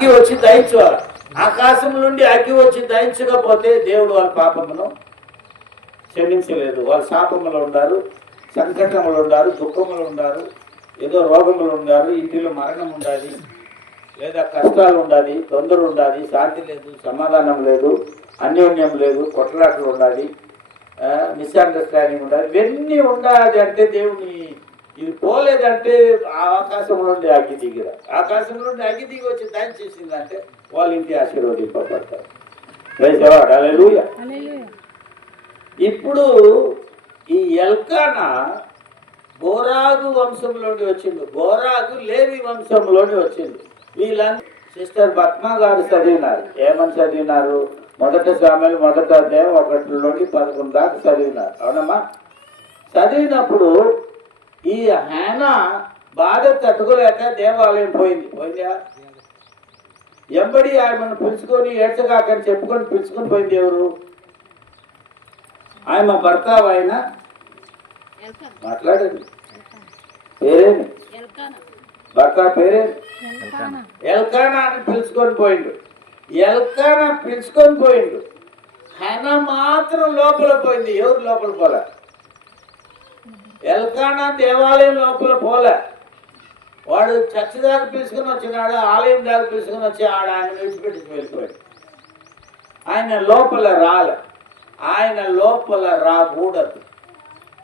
అగ్గి వచ్చి దహించాలి. ఆకాశం నుండి అగ్గి వచ్చి దహించకపోతే దేవుడు వాళ్ళ పాపమును క్షమించలేదు. వాళ్ళ శాపములు ఉన్నారు, సంకటములు ఉన్నారు, దుఃఖములు ఉన్నారు, ఏదో రోగములు ఉన్నారు, ఇంటిలో మరణం ఉండాలి, లేదా కష్టాలు ఉండాలి, తొందర ఉండాలి, శాంతి లేదు, సమాధానం లేదు, అన్యోన్యం లేదు, కొట్లాటలు ఉండాలి, మిస్అండర్స్టాండింగ్ ఉండాలి. ఇవన్నీ ఉండాలి అంటే దేవుని ఇది పోలేదంటే ఆకాశం నుండి అగ్గి దిగిరా. ఆకాశం నుండి అగ్గి దిగి వచ్చి దాని చేసిందంటే వాళ్ళ ఇంటి ఆశీర్వదింపబడతారు. హల్లెలూయా. ఇప్పుడు ఈ ఎల్కానా బోరాగు వంశంలోని వచ్చింది, బోరాగు లేవి వంశంలోని వచ్చింది. వీళ్ళంతా సిస్టర్ పద్మా గారు చదివినారు. ఏమని చదివినారు? 1 సామెలు 1వ అధ్యాయం 1 నుండి 11 దాకా చదివినారు. అవునమ్మా? చదివినప్పుడు ఈ హేనా బాధ తట్టుకోలేక దేవాలయం పోయిందా? ఎంబడి ఆమెను పిలుచుకొని ఏడ్చగాకని చెప్పుకొని పిలుచుకొని పోయింది ఎవరు? ఆమె భర్త ఆయన మాట్లాడేది పేరేమి? భర్త పేరేమి? ఎల్కానా అని పిలుచుకొని పోయిండు. ఎల్కానా పిలుచుకొని పోయిండు. హేనా మాత్రం లోపల పోయింది. ఎవరు లోపల పోలే? ఎల్కానా దేవాలయం లోపల పోలే. వాడు చర్చి దాకా పిలుచుకుని వచ్చినాడు, ఆలయం దాకా పిలుచుకుని వచ్చి ఆయన విడిచిపెట్టి వెళ్ళిపోయాడు. ఆయన లోపల రాలే. ఆయన లోపల రాకూడదు.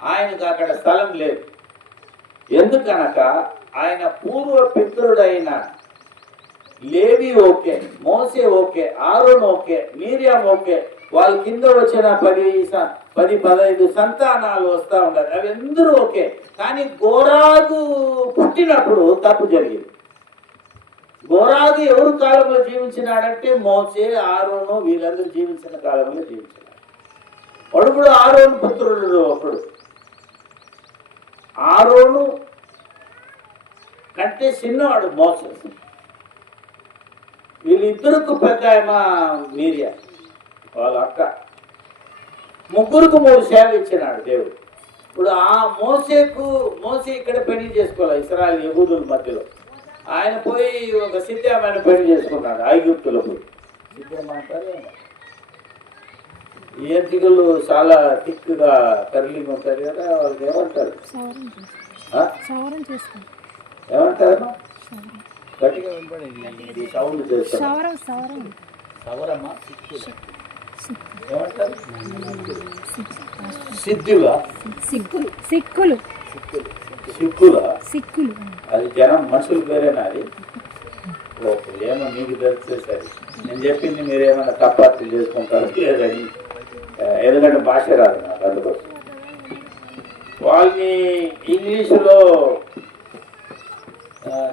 ఆయనకు అక్కడ స్థలం లేదు. ఎందుకనక ఆయన పూర్వ పితరుడైన లేవి ఓకే, మోసే ఓకే, ఆరోన్ ఓకే, మీరియాం ఓకే, వాళ్ళ కింద వచ్చిన 10-15 సంతానాలు వస్తూ ఉండాలి. అవి అందరూ ఓకే. కానీ గోరాగు పుట్టినప్పుడు తప్పు జరిగింది. గోరాగు ఎవరు కాలంలో జీవించినాడంటే మోసే, ఆరోను వీళ్ళందరూ జీవించిన కాలంలో జీవించినాడు. వాడు కూడా ఆరోను పుత్రుడు ఒకడు. ఆరోను కంటే చిన్నవాడు మోసే. వీళ్ళిద్దరికి పెద్ద మీరియా వాళ్ళ అక్క. ముగ్గురికి 3 సేవ ఇచ్చినాడు దేవుడు. ఇప్పుడు ఆ మోసే ఇక్కడ పెళ్లి చేసుకోవాలి ఇశ్రాయేలు యెహూదుల మధ్యలో. ఆయన పోయి ఒక సిద్ధమైన పెళ్లి చేసుకున్నాడు ఐగుప్తులో పోయి. సిద్ధమంటారు ఈ ఎంటికలు చాలా థిక్గా కర్లింగ్ ఉంటారు కదా, వాళ్ళకి ఏమంటారు? ఏమంటారు? గట్టిగా వినపడేది సౌండ్ చేస్తారు. సవరమ్మా ఏమంటారు? సిద్ధులా? సిక్కులా? అది జనం మనుషుల పేరేనా? అది ఓకే. ఏమో మీకు తెలిసే సరే. నేను చెప్పింది మీరేమైనా తప్పట్లు చేసుకుంటారు లేదని, ఎందుకంటే భాష రాదు నాకు, అందుకోసం. వాళ్ళని ఇంగ్లీషులో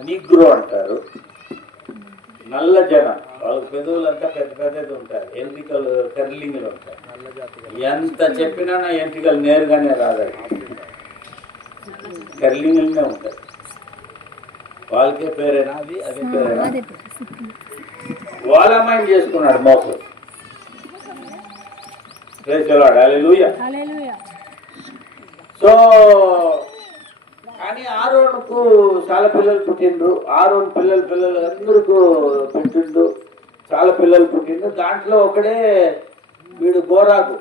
నిగ్రో అంటారు. నల్ల జనం. వాళ్ళకి పెదవులంతా పెద్దది ఉంటారు, ఎంట్రికలు కర్లింగ్లు ఉంటాయి. ఎంత చెప్పినా నా ఎంట్రికలు నేరుగానే రాదండి, కర్లింగ్లనే ఉంటాయి. వాళ్ళకే పేరేనా అది? అదే పేరేనా? వాళ్ళ అమ్మాయిని చేసుకున్నాడు మోసం. హల్లెలూయా. సో కానీ ఆరోనుకు చాలా పిల్లలు పుట్టిండ్రు. ఆరోన్ పిల్లలు అందరికీ పుట్టిండు, చాలా పిల్లలు పుట్టిండు. దాంట్లో ఒకడే వీడు గోరాకు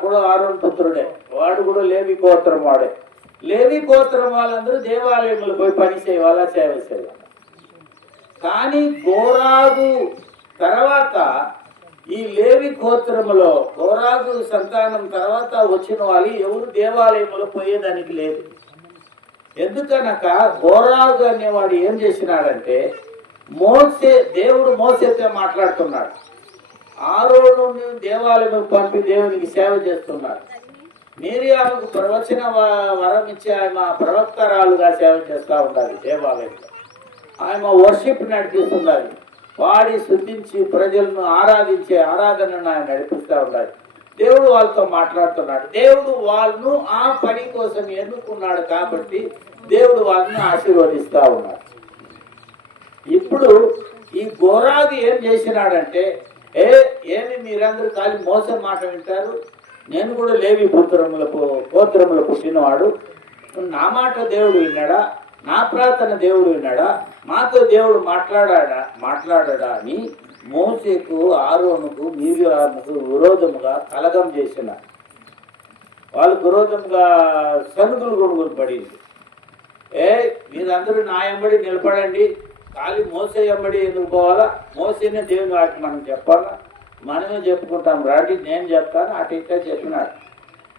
కూడా ఆరోన్ పుత్రుడే. వాడు కూడా లేవి గోత్రం వాడే. లేవి గోత్రం వాళ్ళందరూ దేవాలయంలో పోయి పని చేయాలా, సేవ చేయాలి. కానీ గోరాగు తర్వాత ఈ లేవి గోత్రములో గోరాగు సంతానం తర్వాత వచ్చిన వాళ్ళు ఎవరు దేవాలయంలో పోయేదానికి లేదు. ఎందుకనక గోరాగు అనేవాడు ఏం చేసినాడంటే, దేవుడు మోసేతో మాట్లాడుతున్నాడు. ఆరోను దేవాలయం పంపి దేవునికి సేవ చేస్తున్నాడు. మీరియాముకు ప్రవచన వరం ఇచ్చి ఆమె ప్రవక్తరాలుగా సేవ చేస్తూ ఉండాలి దేవాలయంలో. ఆమె వర్షిప్ నడిపిస్తున్నది. వాడి శుద్ధించి ప్రజలను ఆరాధించే ఆరాధనను ఆయన నడిపిస్తూ ఉండాలి. దేవుడు వాళ్ళతో మాట్లాడుతున్నాడు. దేవుడు వాళ్ళను ఆ పని కోసం ఎన్నుకున్నాడు కాబట్టి దేవుడు వాళ్ళని ఆశీర్వదిస్తూ ఉన్నాడు. ఇప్పుడు ఈ గోరాగు ఏం చేసినాడంటే, ఏమి మీరందరూ ఖాళీ మోసం మాట వింటారు, నేను కూడా లేవి గోత్రములు పుట్టినవాడు, నా మాట దేవుడు విన్నాడా, నా ప్రార్థన దేవుడు విన్నాడా, మాతో దేవుడు మాట్లాడా అని మోసేకు ఆరోనుకు మిరియాముకు విరోధముగా కలగం చేసిన వాళ్ళకు విరోధంగా సనుగులు గొడుగులు పడింది. మీరందరూ నా ఎంబడి నిలబడండి, ఖాళీ మోసే ఎంబడి ఎందుకు పోవాలా? మోసేనే దేవుని వాటిని మనం చెప్పాలా? మనమే చెప్పుకుంటాం రాండి, నేను చెప్తాను అటు ఇట్లా చెప్పినాడు.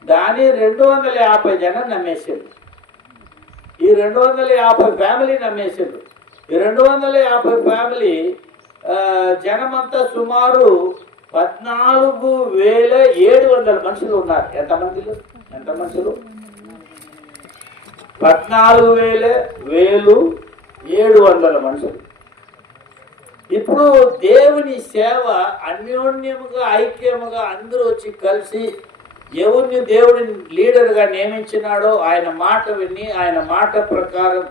దాని 250 జనం నమ్మేసారు. ఈ 250 ఫ్యామిలీ నమ్మేసారు. ఈ 250 ఫ్యామిలీ జనమంతా సుమారు 14,700 మనుషులు ఉన్నారు. ఎంత మనుషులు? 14,700 మనుషులు. ఇప్పుడు దేవుని సేవ అన్యోన్యముగా ఐక్యముగా అందరూ వచ్చి కలిసి ఎవరిని దేవుడిని లీడర్గా నియమించినాడో ఆయన మాట విని ఆయన మాట ప్రకారం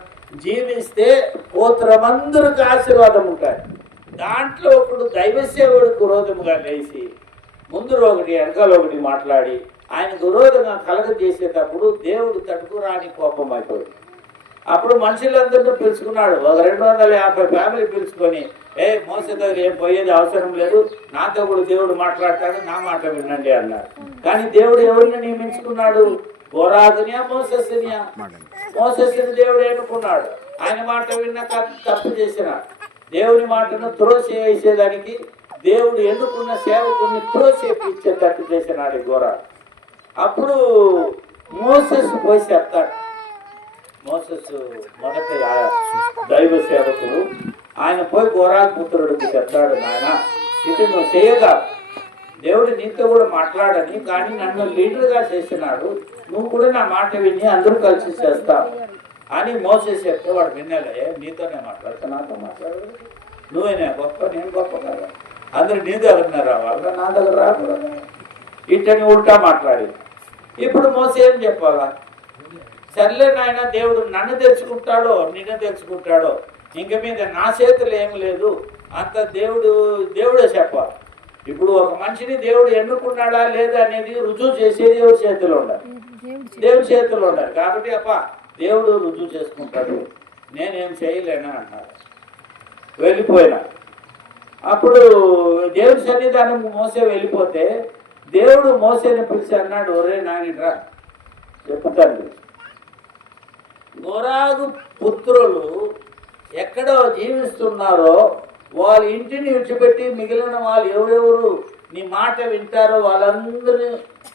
జీవిస్తే గోత్రమందరికి ఆశీర్వాదం ఉంటాయి. దాంట్లో ఒకడు దైవ సేవకుడికి విరోధముగా లేచి ముందు ఒకటి వెనకాల ఒకటి మాట్లాడి ఆయనకు విరోధంగా కలగజేసేటప్పుడు దేవుడు తట్టుకురాని కోపం అయిపోయింది. అప్పుడు మనుషులందరినీ పిలుచుకున్నాడు. ఒక 250 ఫ్యామిలీ పిలుచుకొని, మోసే దగ్గర ఏం పోయేది అవసరం లేదు, నాతో కూడా దేవుడు మాట్లాడతాడు, నా మాట వినండి అన్నాడు. కానీ దేవుడు ఎవరిని నియమించుకున్నాడు? గోరాదునియా మోసెస్నియా? మోసెస్ని దేవుడు ఎన్నుకున్నాడు. ఆయన మాట విన్నాక తప్పు చేసినాడు. దేవుని మాటను త్రోసేసేదానికి దేవుడు ఎన్నుకున్న సేవకుని త్రోసేపించేటట్టు చేసినాడు గోరాదు. అప్పుడు మోసెస్ పోయి చెప్తాడు. మోసెస్ మొదట దైవ సేవకుడు ఆయన పోయి గోరాజు పుత్రుడికి చెప్తాడు, నాయన ఇది నువ్వు చేయగా దేవుడు నీతో కూడా మాట్లాడని, కానీ నన్ను లీడర్గా చేసినాడు, నువ్వు కూడా నా మాట విని అందరూ కలిసి చేస్తావు అని మోసెస్ చెప్తే వాడు విన్నాలే, నీతోనే మాట్లాడతా, నాతో మాట్లాడదు, నువ్వేనే గొప్ప, నేను గొప్ప కదా, అందరు నీ దగ్గర రావాలి, నా దగ్గర రాకూడదు, ఇట్టని ఉల్టా మాట్లాడి. ఇప్పుడు మోసే ఏం చెప్పాలా? సర్లే నాయన, దేవుడు నన్ను తెలుసుకుంటాడో నిన్ను తెలుసుకుంటాడో ఇంక మీద నా చేతులు ఏం లేదు, అంత దేవుడే చెప్పాలి. ఇప్పుడు ఒక మనిషిని దేవుడు ఎన్నుకున్నాడా లేదా అనేది రుజువు చేసేది ఎవరి చేతిలో ఉండాలి? దేవుడి చేతిలో ఉండాలి. కాబట్టి దేవుడు రుజువు చేసుకుంటాడు, నేనేం చేయలేనా అన్నాడు. వెళ్ళిపోయినా అప్పుడు దేవుడి సన్నిధానం మోసే వెళ్ళిపోతే దేవుడు మోసేని పిలిచి అన్నాడు, ఒరే నాయనరా చెప్తాను, గోరాగు పుత్రులు ఎక్కడో జీవిస్తున్నారో వాళ్ళ ఇంటిని విడిచిపెట్టి మిగిలిన వాళ్ళు ఎవరెవరు నీ మాట వింటారో వాళ్ళందరినీ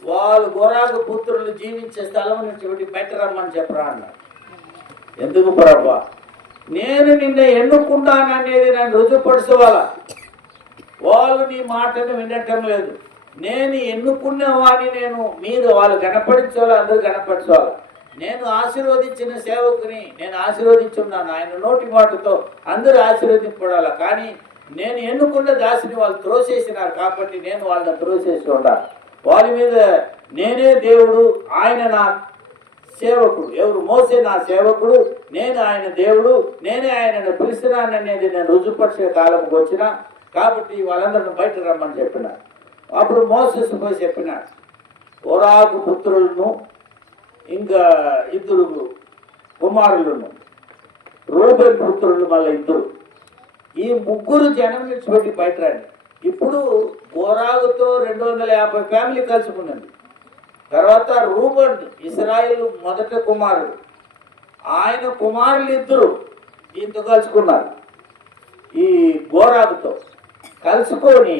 వాళ్ళు గోరాగు పుత్రులు జీవించే స్థలం నుంచి పెట్టి బయట రమ్మని చెప్పరా అన్నాడు. ఎందుకు ప్రభా? నేను నిన్న ఎన్నుకున్నాననేది నన్ను రుజుపరచుకోవాలా. వాళ్ళు నీ మాటను వినటం లేదు. నేను ఎన్నుకున్న వాడిని మీరు వాళ్ళు కనపడించాలి, అందరూ కనపరచాలి. నేను ఆశీర్వదించిన సేవకుని నేను ఆశీర్వదించున్నాను, ఆయన నోటి మాటతో అందరూ ఆశీర్వదింపడాలి. కానీ నేను ఎన్నుకున్న దాసిని వాళ్ళు త్రోసేసినారు కాబట్టి నేను వాళ్ళని త్రోసేసి ఉండాలి. వాళ్ళ మీద నేనే దేవుడు, ఆయన నా సేవకుడు. ఎవరు? మోసే నా సేవకుడు, నేను ఆయన దేవుడు, నేనే ఆయనను పిలిచినాననేది నేను రుజుపరిచే కాలంకి వచ్చిన కాబట్టి వాళ్ళందరిని బయట రమ్మని చెప్పిన. అప్పుడు మోసెస్ పోయి చెప్పినాడు, ఓరాకు పుత్రులను ఇంకా 2 కుమారులను, రూబెన్ పుత్రులు మళ్ళీ 2, ఈ 3 జనం విడిచిపెట్టి బయట రండి. ఇప్పుడు గోరాగుతో 250 ఫ్యామిలీ కలుసుకున్నది. తర్వాత రూబెన్ ఇశ్రాయేలు మొదటి కుమారుడు, ఆయన కుమారులు 2 ఈయనతో కలుసుకున్నారు. ఈ గోరాగుతో కలుసుకొని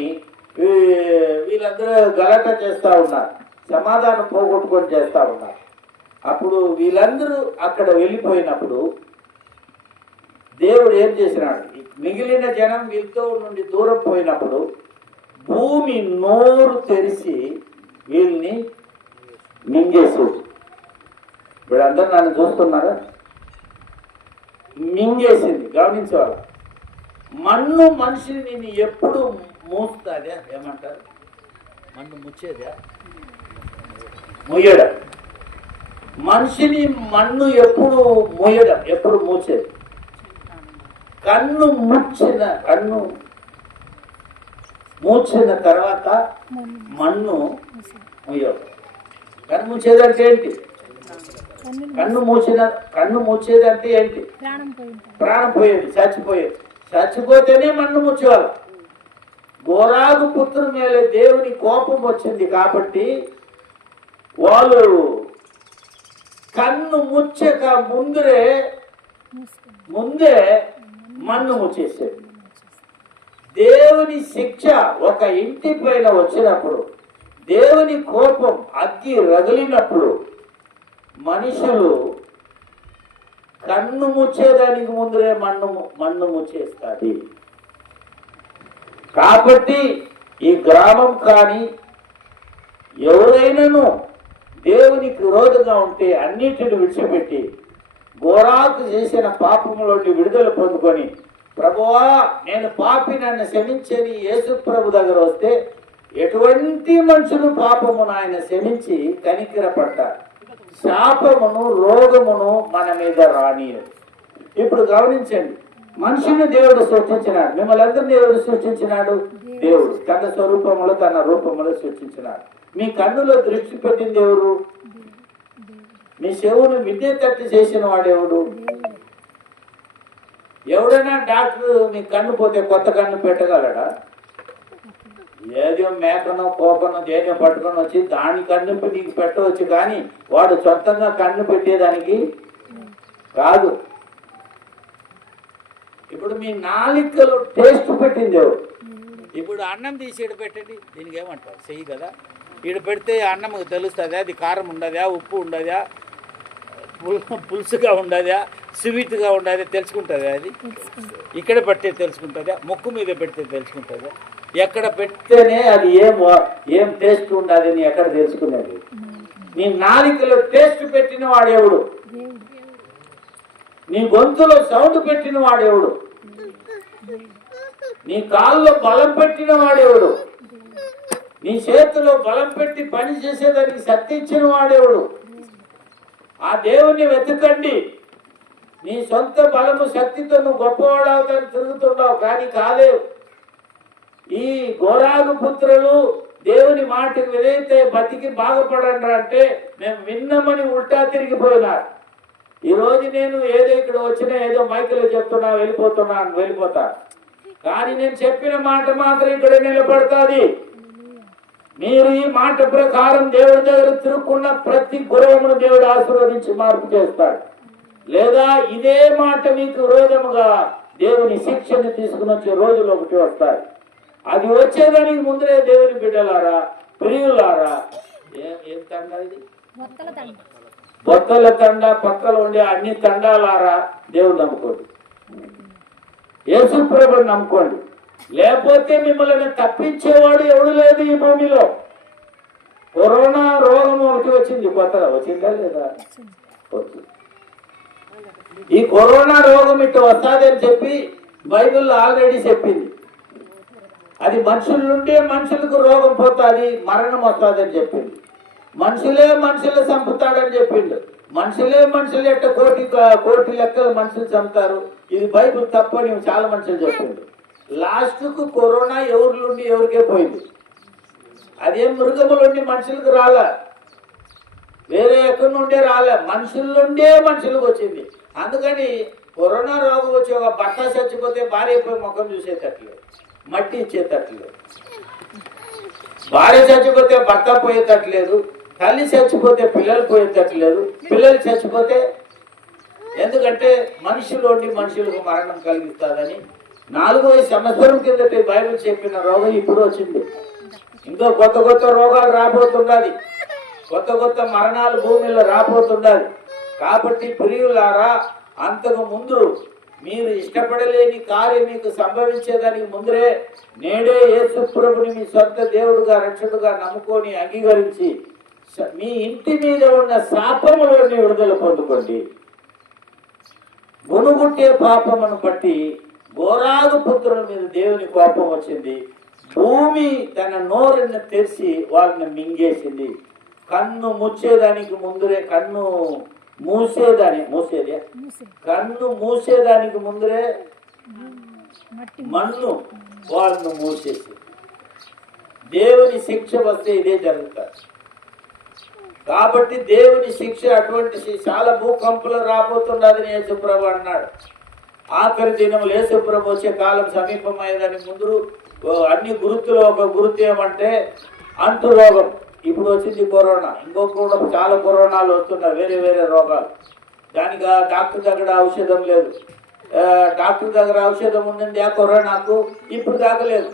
వీళ్ళందరూ గలాట చేస్తూ ఉన్నారు, సమాధానం పోగొట్టుకొని చేస్తూ ఉన్నారు. అప్పుడు వీళ్ళందరూ అక్కడ వెళ్ళిపోయినప్పుడు దేవుడు ఏం చేసినాడు? మిగిలిన జనం వీళ్ళతో నుండి దూరం పోయినప్పుడు భూమి నోరు తెరిచి వీళ్ళని మింగేసి, వీళ్ళందరూ నన్ను చూస్తున్నారా? మింగేసింది. గమనించాలి. మన్ను మనిషిని నేను ఎప్పుడు మూస్తాదే, ఏమంటారు? మన్ను ముచ్చేదా? ముయ్యడం. మనిషిని మన్ను ఎప్పుడు మూయడం, ఎప్పుడు మూసేది? కన్ను మూసిన తర్వాత మన్ను ముయ్యడం. కన్ను మూసేదంటే ఏంటి? కన్ను మూసేది అంటే ఏంటి? ప్రాణం పోయేది, చచ్చిపోయేది. చచ్చిపోతేనే మన్ను ముచ్చేవాళ్ళు. గోరాగు పుత్రుని మీద దేవుని కోపం వచ్చింది కాబట్టి వాళ్ళు కన్ను ముచ్చక ముందే మన్ను ముచ్చేసేది. దేవుని శిక్ష ఒక ఇంటి పైన వచ్చినప్పుడు, దేవుని కోపం అగ్గి రగిలినప్పుడు మనుషులు కన్ను ముచ్చేదానికి ముందరే మన్ను ముచ్చేస్తుంది. కాబట్టి ఈ గ్రామం కానీ ఎవరైనాను దేవునికి విరోధంగా ఉంటే అన్నిటిని విడిచిపెట్టి గోరాకు చేసిన పాపంలోకి విడుదల పొందుకొని, ప్రభువా నేను పాపి నన్ను క్షమించని యేసు ప్రభు దగ్గర వస్తే ఎటువంటి మనుషులు పాపమును ఆయన క్షమించి కనికరపడతారు. శాపమును రోగమును మన మీద రానియదు. ఇప్పుడు గమనించండి, మనుషుని దేవుడు సృష్టించినాడు. మిమ్మల్ని అందరినీ దేవుడు సృష్టించినాడు. దేవుడు తన స్వరూపములో తన రూపములో సృష్టించినాడు. మీ కన్నులో దృష్టి పెట్టింది ఎవరు? మీ చెవును విద్య తట్టి చేసిన వాడెవడు? ఎవడైనా డాక్టర్ మీ కన్ను పోతే కొత్త కన్ను పెట్టగలడా? ఏదో మేకనో కోకనో దేనో పట్టుకొని వచ్చి దాని కన్ను నీకు పెట్టవచ్చు, కానీ వాడు సొంతంగా కన్ను పెట్టేదానికి కాదు. ఇప్పుడు మీ నాలికలో టేస్ట్ పెట్టింది ఎవరు? ఇప్పుడు అన్నం తీసి ఈడ పెట్టండి, దీనికి ఏమంటారు? చెయ్యి కదా, ఈడ పెడితే అన్నం తెలుస్తుందా అది కారం ఉండదా, ఉప్పు ఉండదా, పులుసుగా ఉండదా, స్వీట్గా ఉండదా తెలుసుకుంటుందా? అది ఇక్కడ పెడితే తెలుసుకుంటుందా? ముక్కు మీద పెడితే తెలుసుకుంటుందా? ఎక్కడ పెడితేనే అది ఏం టేస్ట్ ఉండదు అని ఎక్కడ తెలుసుకునేది? నీ నాలికలో టేస్ట్ పెట్టిన వాడెవడు? నీ గొంతులో సౌండ్ పెట్టిన వాడెవడు? నీ కాళ్ళలో బలం పెట్టిన వాడెవడు? నీ చేతిలో బలం పెట్టి పని చేసేదానికి శక్తి ఇచ్చిన వాడెవడు? ఆ దేవుణ్ణి వెతకండి. నీ సొంత బలము శక్తితో నువ్వు గొప్పవాడవుతాను తిరుగుతున్నావు, కానీ కాలేవు. ఈ గోరాగు పుత్రులు దేవుని మాటకు విధేయతే బతికి బాగుపడండి అంటే మేము విన్నామని ఉల్టా తిరిగిపోయినారు. ఈ రోజు నేను ఏదో ఇక్కడ వచ్చినా ఏదో మైకులో చెప్తున్నా వెళ్ళిపోతా, కానీ నేను చెప్పిన మాట మాత్రం ఇక్కడ నిలబడుతుంది. మీరు ఈ మాట ప్రకారం దేవుడి దగ్గర తిరుగుకున్న ప్రతి గురువును దేవుడు ఆశీర్వదించి మార్పు చేస్తాడు. లేదా ఇదే మాట మీకు విరోధముగా దేవుని శిక్షను తీసుకుని వచ్చే రోజులు ఒకటి వస్తాయి. అది వచ్చేదానికి ముందరే దేవుని బిడ్డలారా, ప్రియులారా, ఏం తండ ఇది? బొత్తల తండ, పక్కల ఉండే అన్ని తండాలారా దేవుడు నమ్ముకోండి, యేసు ప్రభువుని నమ్ముకోండి. లేకపోతే మిమ్మల్ని తప్పించేవాడు ఎవడు లేదు ఈ భూమిలో. కరోనా రోగం ఒకటి వచ్చింది, కొత్తగా వచ్చిందా లేదా? వచ్చింది. ఈ కరోనా రోగం ఇట్లా వస్తాదని చెప్పి బైబిల్లో ఆల్రెడీ చెప్పింది. అది మనుషుల నుండి మనుషులకు రోగం పోతుంది, మరణం వస్తుందని చెప్పింది. మనుషులే మనుషులు చంపుతాడని చెప్పిండు. మనుషులు ఎట్ట కోటి లెక్కల మనుషులు చంపుతారు, ఇది బైబిల్ తప్పని చాలా మనుషులు చెప్పిండు. లాస్ట్కు కరోనా ఎవరి నుండి ఎవరికే పోయింది. అదేం మృగములుండి మనుషులకు రాలే, వేరే ఎక్కడి నుండే రాలే, మనుషుల నుండే మనుషులకు వచ్చింది. అందుకని కరోనా రోగం వచ్చి ఒక భర్త చచ్చిపోతే భార్య పోయి ముఖం చూసేటట్లేదు, మట్టి ఇచ్చేటట్లేదు. భార్య చచ్చిపోతే భర్త పోయేటట్లేదు, తల్లి చచ్చిపోతే పిల్లలు పోయేటట్లేదు, పిల్లలు చచ్చిపోతే ఎందుకంటే మనుషులోండి మనుషులకు మరణం కలిగిస్తుందని 4వ సంవత్సరం కిందట బైబిల్ చెప్పిన రోగం ఇప్పుడు వచ్చింది. ఇంకా కొత్త రోగాలు రాబోతున్నది, కొత్త మరణాలు భూమిలో రాబోతున్నది. కాబట్టి ప్రియులారా, అంతకు ముందు మీరు ఇష్టపడలేని కార్యం మీకు సంభవించేదానికి ముందరే నేడే యేసు ప్రభుని మీ సొంత దేవుడుగా రక్షకుడుగా నమ్ముకొని అంగీకరించి మీ ఇంటి మీద ఉన్న శాపములోని విడుదల పొందుకోండి. గునుగుట్టే పాపమును బట్టి గోరాగు పుత్రుల మీద దేవుని కోపం వచ్చింది. భూమి తన నోరుని తెరిచి వాళ్ళని మింగేసింది. కన్ను మూసేదానికి ముందరే కన్ను మూసేదానికి ముందరే మన్ను వాళ్ళను మూసేసి దేవుని శిక్ష వస్తే ఇదే జరుగుతుంది. కాబట్టి దేవుని శిక్ష అటువంటి చాలా భూకంపలు రాబోతున్నదని యేసుప్రభు అన్నాడు. ఆఖరి దినములు యేసుప్రభు వచ్చే కాలం సమీపమయ్యేదని ముందు అన్ని గుర్తులు ఒక గుర్తు ఏమంటే అంటు రోగం. ఇప్పుడు వచ్చింది కరోనా, ఇంకొక కూడా చాలా కరోనాలు వస్తున్నాయి, వేరే వేరే రోగాలు. దానికి డాక్టర్ దగ్గర ఔషధం లేదు. డాక్టర్ దగ్గర ఔషధం ఉండింది ఆ కరోనాకు, ఇప్పుడు దాకా లేదు.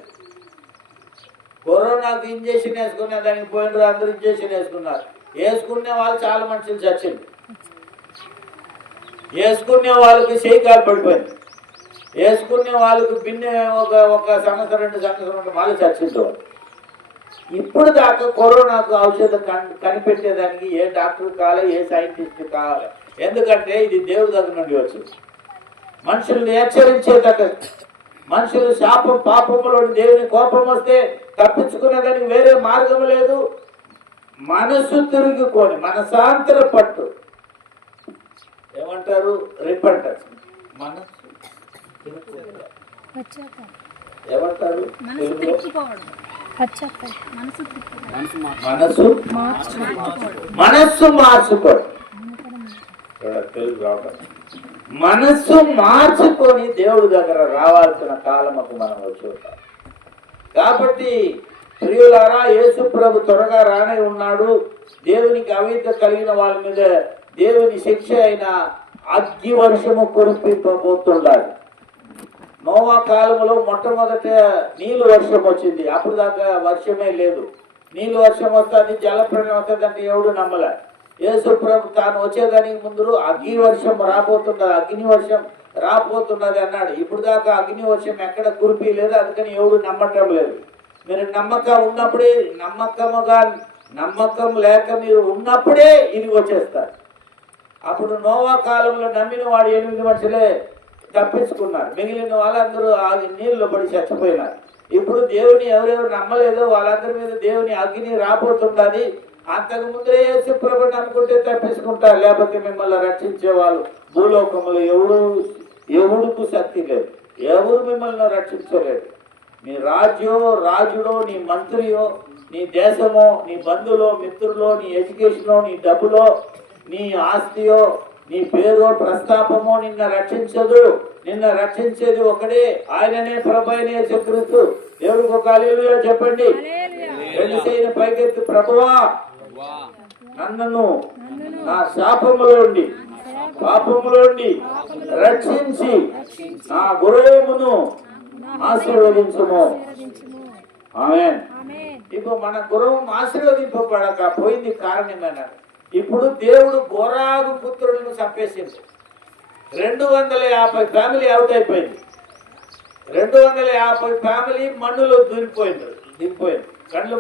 కరోనాకు ఇంజక్షన్ వేసుకునే దానికి పోయినారు, అందరూ ఇంజక్షన్ వేసుకున్నారు. వేసుకునే వాళ్ళు చాలా మనుషులు చచ్చింది, వేసుకునే వాళ్ళకి చేయికాలు పడిపోయింది, వేసుకునే వాళ్ళకి బిన్నె ఒక సంవత్సరం 2 సంవత్సరం వాళ్ళు చచ్చింది. ఇప్పుడు దాకా కరోనాకు ఔషధం కనిపెట్టేదానికి ఏ డాక్టర్ కావాలి, ఏ సైంటిస్ట్ కావాలి. ఎందుకంటే ఇది దేవుడి దగ్గర నుండి వచ్చింది. మనుషుల్ని హెచ్చరించేదట, మనుషులు శాపం పాపములో దేవుని కోపం వస్తే తప్పించుకునేదానికి వేరే మార్గం లేదు. మనసు తిరుగుకొని మనసాంతర పట్టు, ఏమంటారు, రిపెంటెన్స్. మనసు ఏమంటారు, మనస్సు మార్చుకోండి. మనస్సు మార్చుకొని దేవుడి దగ్గర రావాల్సిన కాలముకు మనం వచ్చి. కాబట్టి ప్రియులారా, యేసు ప్రభు త్వరగా రానే ఉన్నాడు. దేవునికి అవిధ కలిగిన వాళ్ళ మీద దేవుని శిక్ష అయిన అగ్ని వర్షము కురిపింపబోతున్నాడు. నోవా కాలంలో మొట్టమొదట నీళ్ళు వర్షం వచ్చింది, అప్పుడు దాకా వర్షమే లేదు. నీళ్ళు వర్షం వస్తుంది, జలప్రళయం వస్తుంది అంటే ఎవడు నమ్మలే. యేసు ప్రభు తాను వచ్చేదానికి ముందు అగ్ని వర్షం రాబోతున్నది, అగ్ని వర్షం రాబోతున్నది అన్నాడు. ఇప్పుడు దాకా అగ్ని వర్షం ఎక్కడ కురిపి లేదు, అందుకని ఎవడు నమ్మటం లేదు. మీరు నమ్మకం ఉన్నప్పుడే, నమ్మకం లేక మీరు ఉన్నప్పుడే ఇది వచ్చేస్తారు. అప్పుడు నోవా కాలంలో నమ్మిన వాడు 8 మనుషులే తప్పించుకున్నారు, మిగిలిన వాళ్ళందరూ ఆ నీళ్ళు పడి చచ్చిపోయినారు. ఇప్పుడు దేవుని ఎవరెవరు నమ్మలేదో వాళ్ళందరి మీద దేవుని అగ్ని రాబోతున్నది. అంతకు ముందే యేసు ప్రభుని అనుకుంటే తప్పించుకుంటారు, లేకపోతే మిమ్మల్ని రక్షించే వాళ్ళు భూలోకములు ఎవడుకు శక్తి లేదు, ఎవరు మిమ్మల్ని రక్షించలేదు. నీ రాజుడో, నీ మంత్రియో, నీ దేశమో, నీ బంధువులో, మిత్రులో, నీ ఎడ్యుకేషనో, నీ డబ్బులో, నీ ఆస్తియో, నీ పేరో, ప్రస్తాపమో నిన్న రక్షించదు. నిన్న రక్షించేది ఒకడే, ఆయననే ప్రభు అయిన యేసుక్రీస్తు. దేవుడికి ఒక హల్లెలూయా చెప్పండి. 2 చేయిని పైకెత్తి, ప్రభువా నన్ను నా శాపములోండి పాపములోండి రక్షించి నా గుర్రమును ఆశీర్వదించుము. ఆమేన్. ఇప్పుడు మన గుర్రం ఆశీర్వదింపబడక పోయింది కారణమేనా? ఇప్పుడు దేవుడు గోరాగు పుత్రులను చంపేసింది. 250 ఫ్యామిలీ అవుట్ అయిపోయింది. 250 ఫ్యామిలీ మన్నులో దిగిపోయింది. కళ్ళు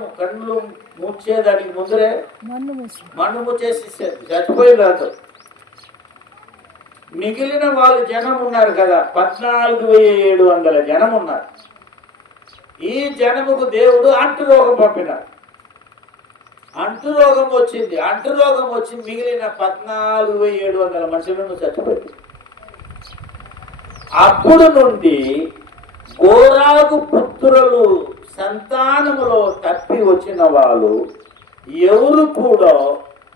ముచ్చేదానికి ముందరే మన్ను ముచ్చేసి చచ్చిపోయింది. అంత మిగిలిన వాళ్ళు జనం ఉన్నారు కదా, 14,700 జనం ఉన్నారు. ఈ జనముకు దేవుడు అంటురోగం పంపినాడు. అంటురోగం వచ్చి మిగిలిన 14,700 మనుషులను చచ్చిపోయింది. అప్పుడు నుండి గోరాగు పుత్రులు సంతానములో తప్పి వచ్చిన వాళ్ళు ఎవరు కూడా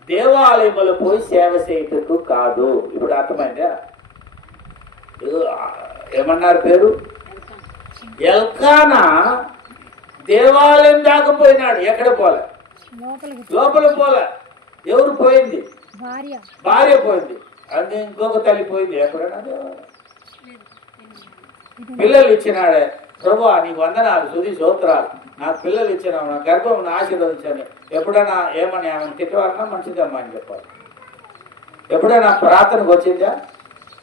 దేవాలయములు పోయి సేవ చేయటకు కాదు. ఇప్పుడు అర్థమైందా? ఏమన్నారు పేరు? ఎల్కానా దేవాలయం దాకా పోయినాడు, ఎక్కడ పోలే, లోపల పోలే. ఎవరు పోయింది? భార్య పోయింది. అది ఇంకొక తల్లి పోయింది. ఎక్కడైనా పిల్లలు ఇచ్చినాడే, ప్రభువా నీకు వందనాలు, స్తుతి స్తోత్రాలు, నాకు పిల్లలు ఇచ్చినావు, నా గర్భం ఆశీర్వదించాను. ఎప్పుడైనా ఏమని ఆమెను తిట్టవాలన్నా మంచిదమ్మా అని చెప్పాలి. ఎప్పుడైనా ప్రార్థనకు వచ్చిందా?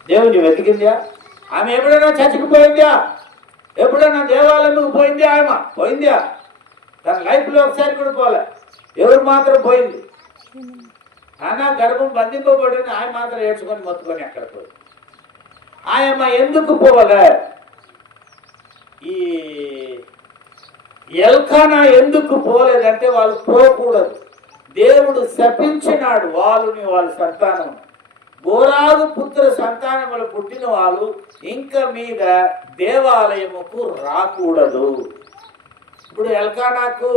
దేవుని వెతికిందా? ఆమె ఎప్పుడైనా చచ్చిపోయిందా? ఎప్పుడైనా దేవాలయంకు పోయిందా? ఆమె పోయిందా? తన లైఫ్లో ఒకసారి కూడా పోలే. ఎవరు మాత్రం పోయింది? నానా గర్భం బంధింపబడిన ఆయన మాత్రం ఏడ్చుకొని మొత్తుకొని ఎక్కడ పోయింది? ఆయమ్మ ఎందుకు పోలే? ఈ ఎల్కానా ఎందుకు పోలేదంటే వాళ్ళు పోకూడదు. దేవుడు శపించినాడు వాళ్ళని, వాళ్ళ సంతానం. గోరాగు పుత్ర సంతానములు పుట్టిన వాళ్ళు ఇంకా మీద దేవాలయముకు రాకూడదు. ఇప్పుడు ఎల్కానాకు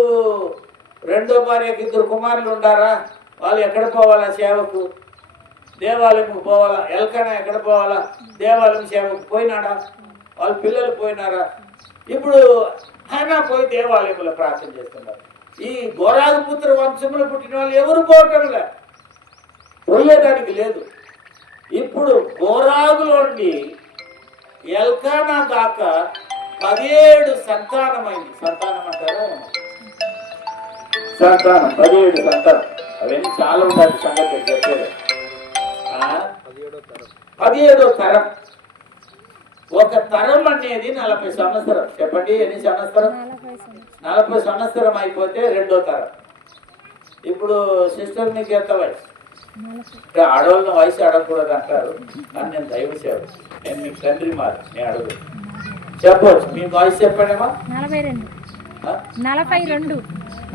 రెండో భార్యకి 2 కుమారులు ఉండారా? వాళ్ళు ఎక్కడ పోవాలా సేవకు? దేవాలయంకు పోవాలా. ఎల్కనా ఎక్కడ పోవాలా? దేవాలయం సేవకు పోయినాడా? వాళ్ళ పిల్లలు పోయినారా? ఇప్పుడు ఆయన పోయి దేవాలయంలో ప్రార్థన చేస్తున్నారు. ఈ గోరాగు పుత్ర వంశంలో పుట్టిన వాళ్ళు ఎవరు పోవటం లే, పోయేదానికి లేదు. ఇప్పుడు గోరాగులోండి ఎల్కానా దాకా 17 సంతానమైంది. సంతానం అంటారా? సంతానం 17 సంతానం. అవన్నీ చాలా ఉండాలి సంగతి చెప్పేది. 17వ తరం. ఒక తరం అనేది 40 సంవత్సరం. చెప్పండి ఎన్ని సంవత్సరం? 40 సంవత్సరం అయిపోతే రెండో తరం. ఇప్పుడు సిస్టర్ నీకు ఎంత వయసు? ఆడవాళ్ళ వయసు అడగకూడదు అంటారు, కానీ నేను దైవ సేవ, నేను మీకు తండ్రి మాట, నేను అడుగు చెప్పవచ్చు. మీ వయసు చెప్పండమ్మా.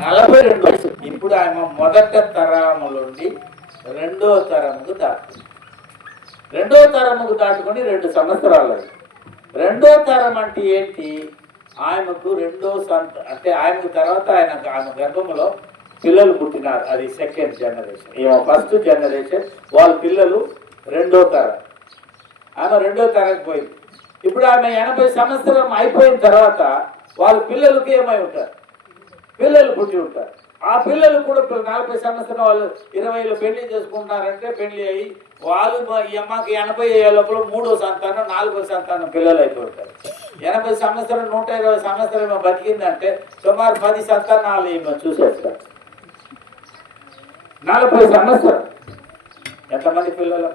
42 వయసు. ఇప్పుడు ఆమె మొదట తరములుండి రెండో తరముకు దాటుకుంది. రెండో తరముకు దాటుకొని 2 సంవత్సరాలు. రెండో తరం అంటే ఏంటి? ఆయనకు అంటే ఆయనకు తర్వాత ఆమె గర్భంలో పిల్లలు పుట్టినారు. అది సెకండ్ జనరేషన్. ఈమె ఫస్ట్ జనరేషన్. వాళ్ళ పిల్లలు రెండో తరం. ఆమె రెండో తరంకి పోయింది. ఇప్పుడు ఆమె 80 సంవత్సరం అయిపోయిన తర్వాత వాళ్ళ పిల్లలకి ఏమై ఉంటారు? పిల్లలు పుట్టి ఉంటారు. ఆ పిల్లలు కూడా 40 సంవత్సరం వాళ్ళు 20లో పెళ్లి చేసుకుంటున్నారంటే పెళ్లి అయ్యి వాళ్ళు ఈ అమ్మకి 80 అయ్యే లోపల 3వ సంతానం 4వ సంతానం పిల్లలు అయిపోతారు. 80 సంవత్సరం 120 సంవత్సరం బతికిందంటే సుమారు 10 సంతానాలు ఈమె చూసేస్తారు. 40 సంవత్సరం ఎంతమంది పిల్లలు?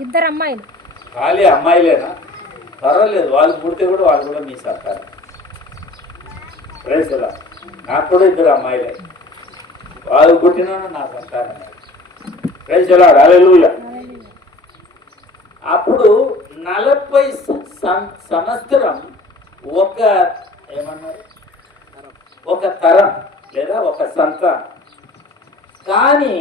2 అమ్మాయిలు. ఖాళీ అమ్మాయిలేనా? పర్వాలేదు, వాళ్ళు పుడితే కూడా వాళ్ళు కూడా మీ సంతానం. ప్రైజ్లా. నాకు కూడా 2 అమ్మాయిలే, వాళ్ళు పుట్టినా నా సంతానం. ప్రైజ్లా. హల్లెలూయా. అప్పుడు 40 సంవత్సరం ఒక తరం లేదా ఒక సంతానం. కానీ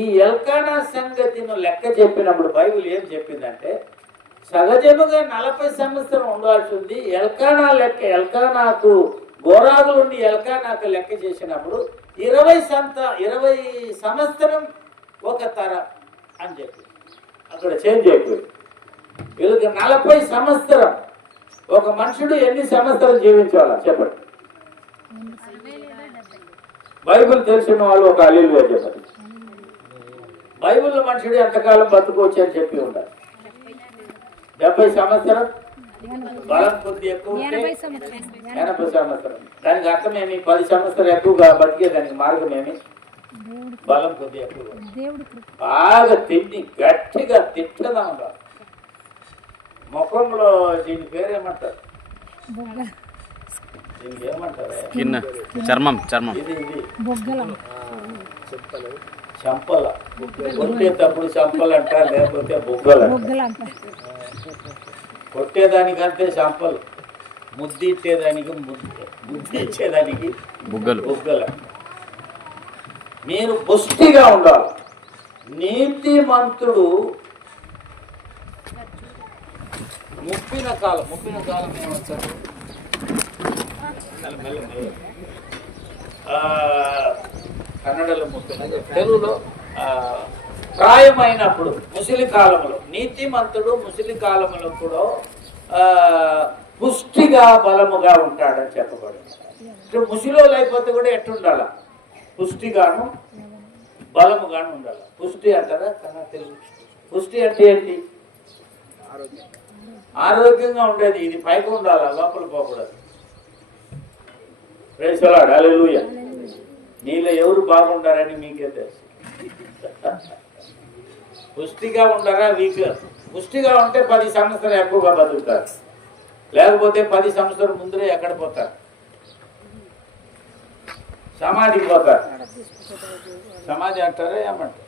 ఈ ఎల్కానా సంగతిని లెక్క చెప్పినప్పుడు బైబిల్ ఏం చెప్పిందంటే సహజముగా 40 సంవత్సరం ఉండాల్సి ఉంది. ఎల్కానాకు గోరాగులుండి ఎల్కానాకు లెక్క చేసినప్పుడు 20 సంవత్సరం ఒక తరం అని చెప్పి అక్కడ చేంజ్ అయిపోయింది. వీళ్ళకి 40 సంవత్సరం. ఒక మనుషుడు ఎన్ని సంవత్సరం జీవించాలా చెప్పండి? బైబిల్ తెలిసిన వాళ్ళు ఒక హల్లెలూయా చెప్పండి. బైబిల్లో మనుషుడు ఎంతకాలం బతుకోవచ్చు అని చెప్పి ఉండాలి. 70 సంవత్సరం. బలం కొద్ది ఎక్కువ ఉంటే 80 సంవత్సరం. దానికి అర్థం ఏమి? 10 సంవత్సరం ఎక్కువగా బతికే దానికి మార్గం ఏమి? బలం కొద్ది ఎక్కువ, బాగా తిండి గట్టిగా తిట్టగా ఉండాలి. ముఖంలో దీని పేరేమంటారు? దీనికి ఏమంటారు? చంపల. కొట్టేటప్పుడు చంపలు అంటారు, లేకపోతే బొగ్గలు. కొట్టేదానికంటే చంపలు, ముద్ది ఇచ్చేదానికి బొగ్గలు. మీరు పుష్టిగా ఉండాలి. నీతిమంతుడు ముప్పిన కాలం ఏమంటారు? కన్నడలో ముప్పిన, తెలుగులో ప్రాయమైనప్పుడు ముసలి కాలంలో. నీతిమంతుడు ముసలి కాలంలో కూడా పుష్టిగా బలముగా ఉంటాడని చెప్పబడింది. ముసలిలో లేకపోతే కూడా ఎట్టుండాలా? పుష్టిగాను బలముగాను ఉండాలి. పుష్టి అంటారా కన్నా తెలుగు? పుష్టి అంటే ఏంటి? ఆరోగ్యంగా ఉండేది. ఇది పైకి ఉండాలా, లోపల పోకూడదు. Praise the Lord. హల్లెలూయా. నీలో ఎవరు బాగుండారని మీకే తెలుసు. పుష్టిగా ఉండరా వీక్? పుష్టిగా ఉంటే 10 సంవత్సరాలు ఎక్కువగా బతుకుతారు, లేకపోతే 10 సంవత్సరాల ముందరే ఎక్కడ పోతారు? సమాధికి పోతారు. సమాధి అంటారా ఏమంటారు?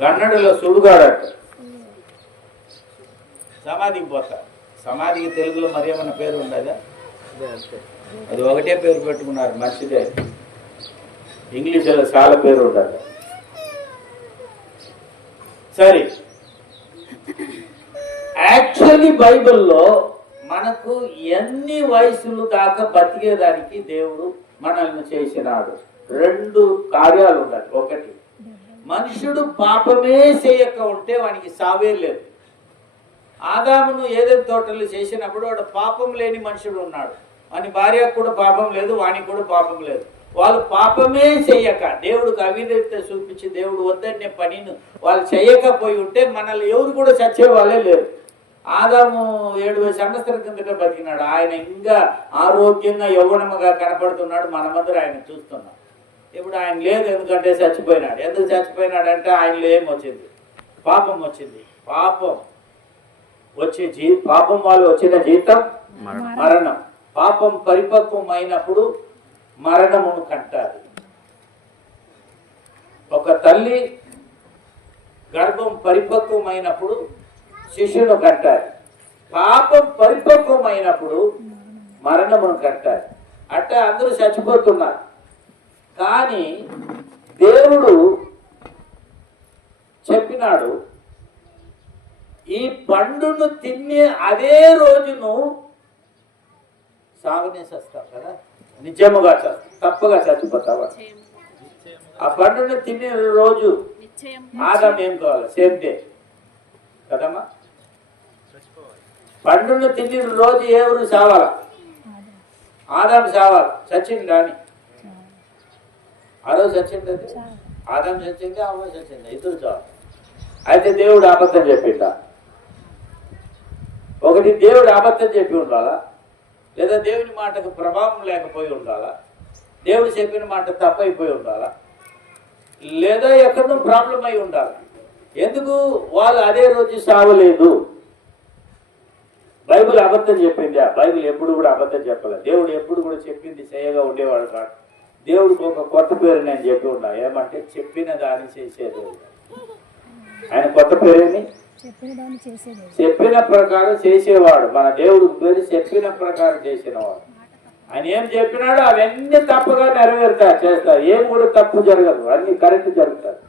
కన్నడలో సుడుగాడు అంటారు. సమాధికి పోతారు. సమాధికి తెలుగులో మరి ఏమన్నా పేరు ఉండదా? అది ఒకటే పేరు పెట్టుకున్నారు, మంచిదే. ఇంగ్లీష్లో చాలా పేరు ఉండదు. సరే, యాక్చువల్లీ బైబిల్లో మనకు ఎన్ని వయసులు దాకా బతికేదానికి దేవుడు మనల్ని చేసినాడు? రెండు కార్యాలు ఉండాలి. ఒకటి, మనుషుడు పాపమే చేయక ఉంటే వానికి సావే లేదు. ఆదామును ఏదైనా తోటలు చేసినప్పుడు వాడు పాపం లేని మనుషుడు ఉన్నాడు. వాని భార్యకు కూడా పాపం లేదు, వానికి కూడా పాపం లేదు. వాళ్ళు పాపమే చెయ్యక దేవుడికి అవిధేయత చూపించి దేవుడు వద్దనే పనిని వాళ్ళు చేయకపోయి ఉంటే మనల్ని ఎవరు కూడా చచ్చే వాళ్ళే లేరు. ఆదాము 7,000 సంవత్సరాల కిందట బతికినాడు. ఆయన ఇంకా ఆరోగ్యంగా యవ్వనముగా కనపడుతున్నాడు. మనమందరూ ఆయన చూస్తున్నాం. ఇప్పుడు ఆయన లేదు, ఎందుకంటే చచ్చిపోయినాడు. ఎందుకు చచ్చిపోయినాడు అంటే ఆయనలో ఏం వచ్చింది? పాపం వచ్చింది. పాపం వల్ల వచ్చిన జీతం మరణం. పాపం పరిపక్వమైనప్పుడు మరణమును కంటారు. ఒక తల్లి గర్భం పరిపక్వమైనప్పుడు శిశువును కంటారు. పాపం పరిపక్వమైనప్పుడు మరణమును కంటారు. అట్లా అందరూ చచ్చిపోతున్నారు. కానీ దేవుడు చెప్పినాడు, ఈ పండును తినే అదే రోజును సాగునే చేస్తావు కదా, నిజముగా చేస్తావు, తప్పుగా చచ్చిపోతావా? ఆ పండును తినే రోజు ఆదాం ఏం కావాలి? సేమ్ డే కదమ్మా. పండును తినే రోజు ఎవరు సావాలా? ఆదాం సావాలి. చచ్చింది రాని ఆ రోజు చచ్చింది. ఆదాం చచ్చింది, అవ్వ చచ్చింది, ఇద్దరు చాలు. అయితే దేవుడు అబద్ధం చెప్పిండా? ఒకటి, దేవుడు అబద్ధం చెప్పి ఉండాలా, లేదా దేవుని మాటకు ప్రభావం లేకపోయి ఉండాలా, దేవుడు చెప్పిన మాట తప్పైపోయి ఉండాలా, లేదా ఎక్కడో ప్రాబ్లం అయి ఉండాలి. ఎందుకు వాళ్ళు అదే రోజు సావలేదు? బైబిల్ అబద్ధం చెప్పిందా? బైబిల్ ఎప్పుడు కూడా అబద్ధం చెప్పలేదు. దేవుడు ఎప్పుడు కూడా చెప్పింది చేయగా ఉండేవాడు కాదు. దేవుడికి ఒక కొత్త పేరు నేను చెప్పి ఉన్నా, ఏమంటే చెప్పిన దాన్ని చేసేది. ఆయన కొత్త పేరేమి? చెప్పిన ప్రకారం చేసేవాడు. మన దేవుడికి పేరు చెప్పిన ప్రకారం చేసినవాడు. ఆయన ఏం చెప్పినాడో అవన్నీ తప్పుగా నెరవేరుతారు, చేస్తారు. ఏం కూడా తప్పు జరగదు, అన్ని కరెక్ట్ జరుగుతారు.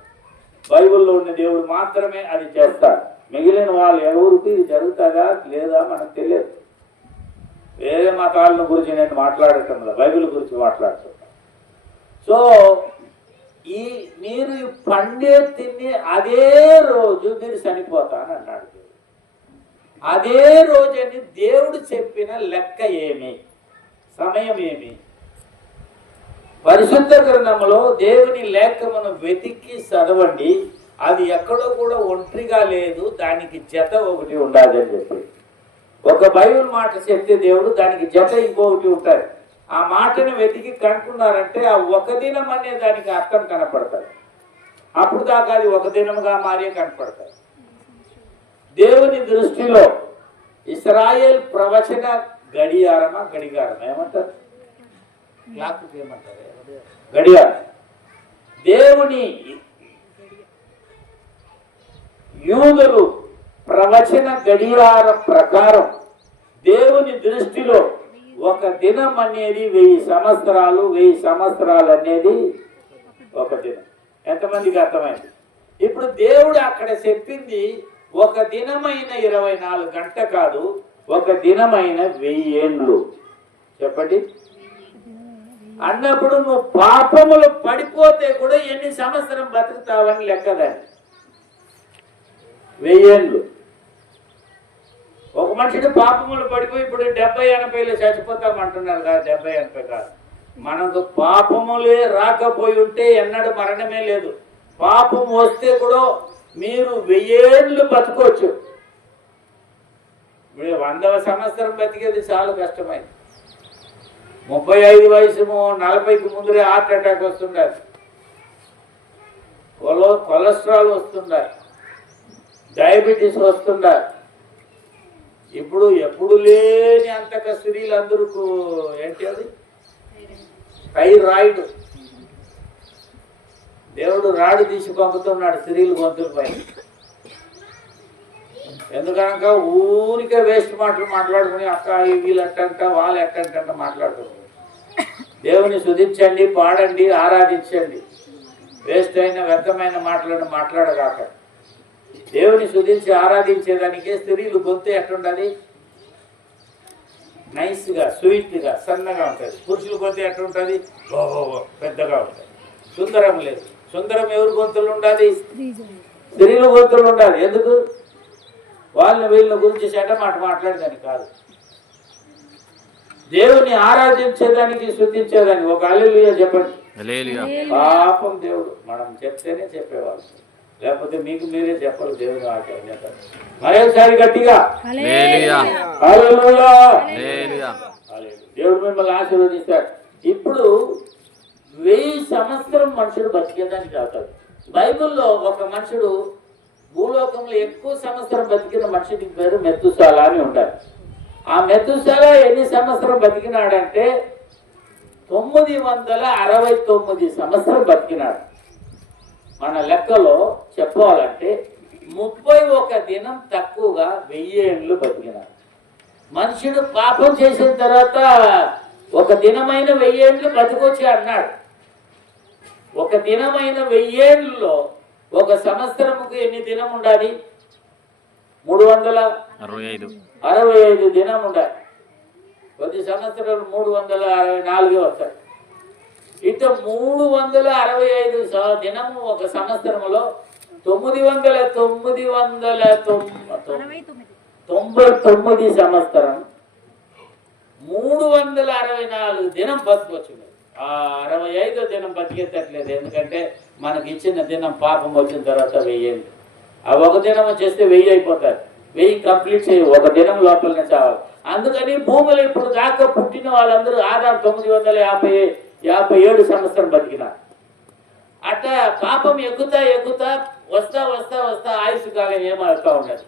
బైబిల్లో ఉన్న దేవుడు మాత్రమే అది చేస్తాడు. మిగిలిన వాళ్ళు ఎవరికి ఇది జరుగుతుందా లేదా మనకు తెలియదు. వేరే మతాలను గురించి నేను మాట్లాడటంలో బైబిల్ గురించి మాట్లాడుతున్నాను. సో మీరు పండే తిని అదే రోజు మీరు చనిపోతాను అన్నాడు. అదే రోజని దేవుడు చెప్పిన లెక్క ఏమి? సమయం ఏమి? పరిశుద్ధ గ్రంథంలో దేవుని లేఖమును వెతికి చదవండి. అది ఎక్కడో కూడా ఒంటరిగా లేదు, దానికి జత ఒకటి ఉండాలి అని చెప్పి. ఒక బైబిల్ మాట చెప్తే దేవుడు దానికి జత ఇంకొకటి ఉంటారు. ఆ మాటను వెతికి కనుక్కున్నారంటే ఆ ఒక దినం అనే దానికి అర్థం కనపడతాయి. అప్పుడు దాకా అది ఒక దినముగా మారే కనపడతాయి. దేవుని దృష్టిలో ఇశ్రాయేల్ ప్రవచన గడియారమా గడిగారమా ఏమంటారు? క్లాక్ ఏమంటారు? గడియారం. దేవుని యూదులు ప్రవచన గడియారం ప్రకారం దేవుని దృష్టిలో ఒక దినం అనేది 1000 సంవత్సరాలు, 1000 సంవత్సరాలు అనేది ఒక దినం. ఎంతమందికి అర్థమైంది? ఇప్పుడు దేవుడు అక్కడ చెప్పింది ఒక దినమైన 24 గంట కాదు, ఒక దినమైన 1000 ఏండ్లు. చెప్పండి. అన్నప్పుడు నువ్వు పాపములు పడిపోతే కూడా ఎన్ని సంవత్సరం బతుకుతావని లెక్కదాన్ని. 1000 ఏండ్లు. ఒక మనిషిని పాపములు పడిపోయి ఇప్పుడు 70-80 చచ్చిపోతామంటున్నారు కాదు. 70-80 కాదు. మనకు పాపములే రాకపోయి ఉంటే ఎన్నడూ మరణమే లేదు. పాపం వస్తే కూడా మీరు 1000 ఏండ్లు బతకొచ్చు. ఇప్పుడు 100వ సంవత్సరం బతికేది చాలా కష్టమైంది. 35 వయసు 40కి ముందరే హార్ట్ అటాక్ వస్తుండాలి, కొలెస్ట్రాల్ వస్తుండాలి, డయాబెటీస్ వస్తుండాలి. ఇప్పుడు ఎప్పుడు లేని అంతక స్త్రీలందరూ ఏంటి అది థైరాయిడ్. దేవుడు రాడు తీసి పంపుతున్నాడు స్త్రీలు గొంతుల పైన. ఎందుకనక ఊరికే వేస్ట్ మాటలు మాట్లాడుకుని అక్క వీళ్ళు ఎట్టంట వాళ్ళు ఎట్టంట మాట్లాడుతున్నారు. దేవుని స్తుతించండి, పాడండి, ఆరాధించండి. వేస్ట్ అయిన వ్యర్థమైన మాటలను మాట్లాడగాక. దేవుని స్తుతించి ఆరాధించేదానికే స్త్రీలు గొంతు ఎట్టుండది? నైస్గా, స్వీట్గా, సన్నగా ఉంటుంది. పురుషుల గొంతు ఎట్టుంటుంది? పెద్దగా ఉంటుంది. సుందరం లేదు. సుందరం ఎవరి గొంతులు ఉండాలి? శ్రీజ. స్త్రీల గొంతులు ఉండాలి. ఎందుకు? వాళ్ళని వీళ్ళని గురించి చెడ్డ మాట మాట్లాడేదానికి కాదు, దేవుని ఆరాధించేదానికి, స్తుతించేదానికి. ఒక హల్లెలూయా చెప్పండి. పాపం దేవుడు మనం చెప్తేనే చెప్పేవాళ్ళు, లేకపోతే మీకు మీరే చెప్పరు దేవుని వాక్యం. మరోసారి గట్టిగా హల్లెలూయా. దేవుడు మిమ్మల్ని ఆశీర్వదిస్తాడు. ఇప్పుడు 1000 సంవత్సరం మనుషుడు బతికేదానికి అవుతాడు. బైబిల్లో ఒక మనుషుడు భూలోకంలో ఎక్కువ సంవత్సరం బతికిన మనిషికి పేరు మెతుసాల అని ఉంటారు. ఆ మెతుసాల ఎన్ని సంవత్సరం బతికినాడంటే 969 సంవత్సరం బతికినాడు. మన లెక్కలో చెప్పాలంటే 31 దినం తక్కువగా 1000 ఏళ్ళు బతికినాడు. మనుషుడు పాపం చేసిన తర్వాత ఒక దినమైన 1000 ఏళ్ళు బతికొచ్చి అన్నాడు. ఒక దినమైన 1000 ఏళ్ళలో ఒక సంవత్సరముకు ఎన్ని దినం ఉండాలి? 365 దినం ఉండాలి. కొద్ది సంవత్సరాలు 364 వస్తాయి. ఇటు 365 దినము ఒక సంవత్సరములో 999 సంవత్సరం 364 దినం బతుకొచ్చు. ఆ 65వ దినం బతికేటట్లేదు, ఎందుకంటే మనకి ఇచ్చిన దినం పాపం వచ్చిన తర్వాత 1000. ఆ ఒక దినం చేస్తే 1000 అయిపోతారు. 1000 కంప్లీట్ చేయ ఒక దినం లోపలనే చావాలి. అందుకని భూములు ఇప్పుడు దాకా పుట్టిన వాళ్ళందరూ ఆదాం 957 సంవత్సరం బతికినారు. అట్లా పాపం ఎక్కుతా వస్తా ఆయుష్ కాలం ఏమవుతా ఉన్నది,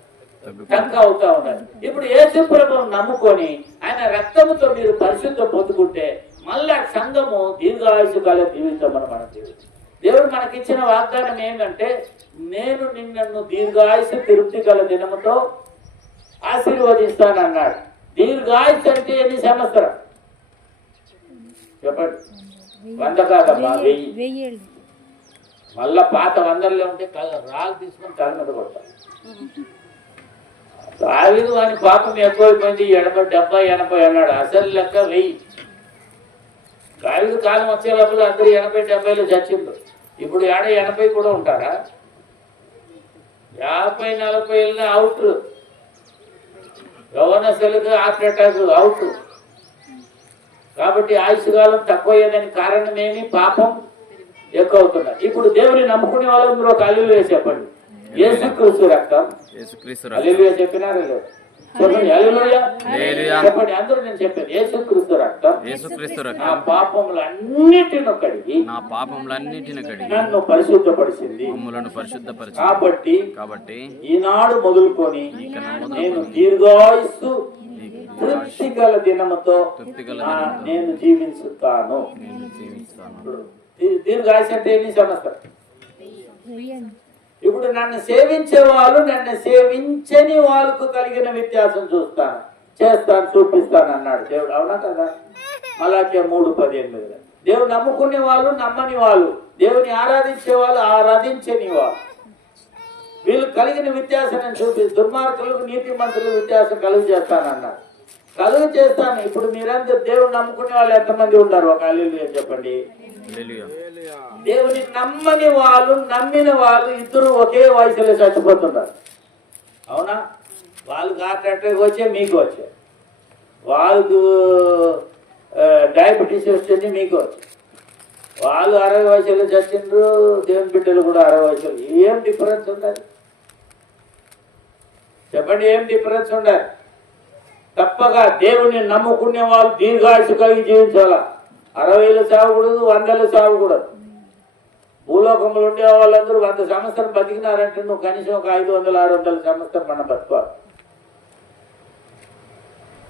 టంక అవుతా ఉన్నది. ఇప్పుడు యేసు ప్రభువును నమ్ముకొని ఆయన రక్తముతో మీరు పరిశుద్ధ పొందుకుంటే మళ్ళా సంఘము దీర్ఘాయుషు కాలం జీవించమని మన జీవితం. దేవుడు మనకిచ్చిన వాగ్దానం ఏంటంటే, నేను నిన్ను దీర్ఘాయుషు తృప్తి గల దినముతో ఆశీర్వదిస్తానన్నాడు. దీర్ఘాయుషు అంటే ఎన్ని సంవత్సరం చెప్పండి? 100 కాదమ్మా, 1000. మళ్ళా పాత 100లో ఉంటే రాళ్ళు తీసుకొని తల మీద కొడతారు. దావీదు అని పాపం ఎక్కువైపోయింది, 80 70 80 అన్నాడు. అసలు లెక్క 1000. దావీదు కాలం వచ్చేటప్పుడు అందరూ 80 70లో చచ్చిండు. ఇప్పుడు 80 కూడా ఉంటారా? 50 40 వెళ్ళినా అవుట్. యవ్వనస్తులకు హార్ట్ అటాక్ అవుట్. కాబట్టి ఆయుష్ కాలం తక్కువయ్యేదానికి కారణం ఏమి? పాపం ఎక్కువ అవుతున్నారు. ఇప్పుడు దేవుని నమ్ముకునే వాళ్ళందరూ ఒక హల్లెలూయా చెప్పండి. యేసుక్రీస్తు రక్తం. హల్లెలూయా చెప్పినారు చెప్పండి. హల్లెలూయా చెప్పండి అందరూ. నేను చెప్పాను యేసుక్రీస్తు రక్తం నా పాపములన్నిటిని కడిగి నన్ను పరిశుద్ధపరిచింది. కాబట్టి ఈనాడు మొదలుకొని నేను దీర్ఘాయుస్సు తృప్తి గల దినముతో నేను జీవించుతాను. దీర్ఘాయుష్ అంటే ఎన్ని సంవత్సరం? ఇప్పుడు నన్ను సేవించే వాళ్ళు నన్ను సేవించని వాళ్ళకు కలిగిన వ్యత్యాసం చేస్తాను చూపిస్తాను అన్నాడు దేవుడు. అవునా కదా? మలాకి 3:18. దేవుడు నమ్ముకునే వాళ్ళు నమ్మని వాళ్ళు, దేవుని ఆరాధించే వాళ్ళు ఆరాధించని వాళ్ళు, వీళ్ళు కలిగిన వ్యత్యాసం నేను దుర్మార్గులకు నీతి మంత్రులకు వ్యత్యాసం కలుగు చేస్తానన్నాడు. కలుగు చేస్తాను. ఇప్పుడు మీరందరూ దేవుడు నమ్ముకునే వాళ్ళు ఎంతమంది ఉన్నారు? ఒక హల్లెలూయా చెప్పండి. దేవుని నమ్మని వాళ్ళు నమ్మిన వాళ్ళు ఇద్దరు ఒకే వయసులో చచ్చిపోతున్నారు. అవునా? వాళ్ళకి హార్ట్ అటాక్ వచ్చే మీకు వచ్చే, వాళ్ళకు డయాబెటీస్ వచ్చింది మీకు వచ్చే, వాళ్ళు 60 వయసులో చచ్చిండ్రు, దేవుని బిడ్డలు కూడా 60 వయసులో. ఏం డిఫరెన్స్ ఉండాలి చెప్పండి? ఏం డిఫరెన్స్ ఉండాలి? తప్పగా దేవుని నమ్ముకునే వాళ్ళు దీర్ఘాయుషు కలిగి జీవించాలా. 60 సాగకూడదు, 100 సాగకూడదు. భూలోకంలో ఉండే వాళ్ళందరూ 100 సంవత్సరం బతికినారంటే నువ్వు కనీసం ఒక 500 600 సంవత్సరం మనం బతుకోవాలి.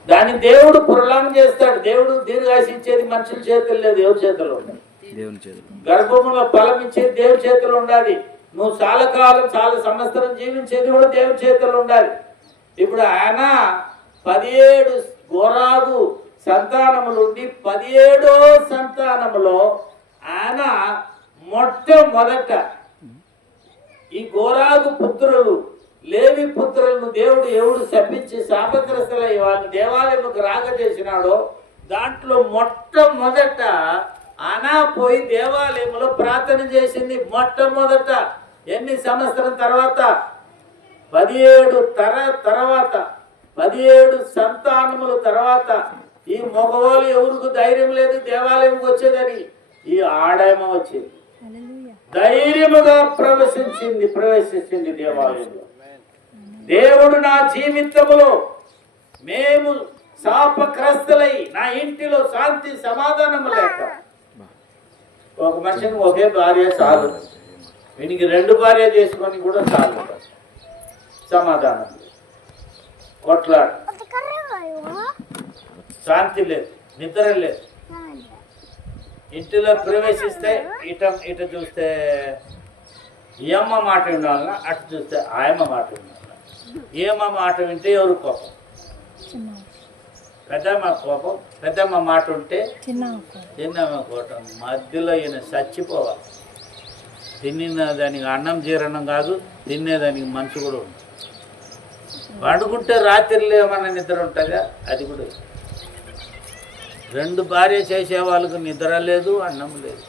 దాన్ని దేవుడు పురలాంగ్ చేస్తాడు. దేవుడు దీర్ఘాయుషు ఇచ్చేది మనుషుల చేతులు లేదు, దేవుడి చేతులు ఉండాలి. గర్భంలో ఫలం ఇచ్చేది దేవుడి చేతులు ఉండాలి. నువ్వు చాలా కాలం చాలా సంవత్సరం జీవించేది కూడా దేవుడి చేతులు ఉండాలి. ఇప్పుడు ఆయన 17 గోరాగు సంతానములుండి 17వ సంతానములో ఆయన మొట్టమొదట ఈ గోరాగు పుత్రులు లేవి పుత్రులను ఎవడు శపించి శాపగ్రస్తులై వాళ్ళని దేవాలయముకు రాగ చేసినాడో దాంట్లో మొట్టమొదట అనా పోయి దేవాలయంలో ప్రార్థన చేసింది. మొట్టమొదట ఎన్ని సంవత్సరం తర్వాత 17 తర్వాత 17 సంతానముల తర్వాత ఈ మగవాళ్ళు ఎవరికి ధైర్యం లేదు దేవాలయంకి వచ్చేదని ఈ ఆడాయమ వచ్చింది. ధైర్యముగా ప్రవేశించింది దేవాలయంలో. దేవుడు నా జీవితంలో మేము శాపగ్రస్తులై నా ఇంటిలో శాంతి సమాధానం లేక ఒక మనిషిని ఒకే భార్య చాలు, వీనికి 2 భార్య చేసుకొని కూడా చాలు, సమాధానం లేదు, కొట్లాడు, శాంతి లేదు, నిద్ర లేదు. ఇంటిలో ప్రవేశిస్తే ఇట చూస్తే ఈ అమ్మ మాట వినాలన్నా, అటు చూస్తే ఆయమ్మ మాట వినాలన్నా. ఏమ్మ మాట వింటే ఎవరు కోపం? పెద్దమ్మ కోపం. పెద్దమ్మ మాట ఉంటే చిన్నమ్మ కోపం. మధ్యలో ఈయన చచ్చిపోవాలి. తిన్న దానికి అన్నం జీర్ణం కాదు, తినేదానికి మనసు కూడా ఉంది. పండుకుంటే రాత్రిలో ఏమన్నా నిద్ర ఉంటుందా? అది కూడా 2 భార్య చేసే వాళ్ళకు నిద్ర లేదు, అన్నం లేదు.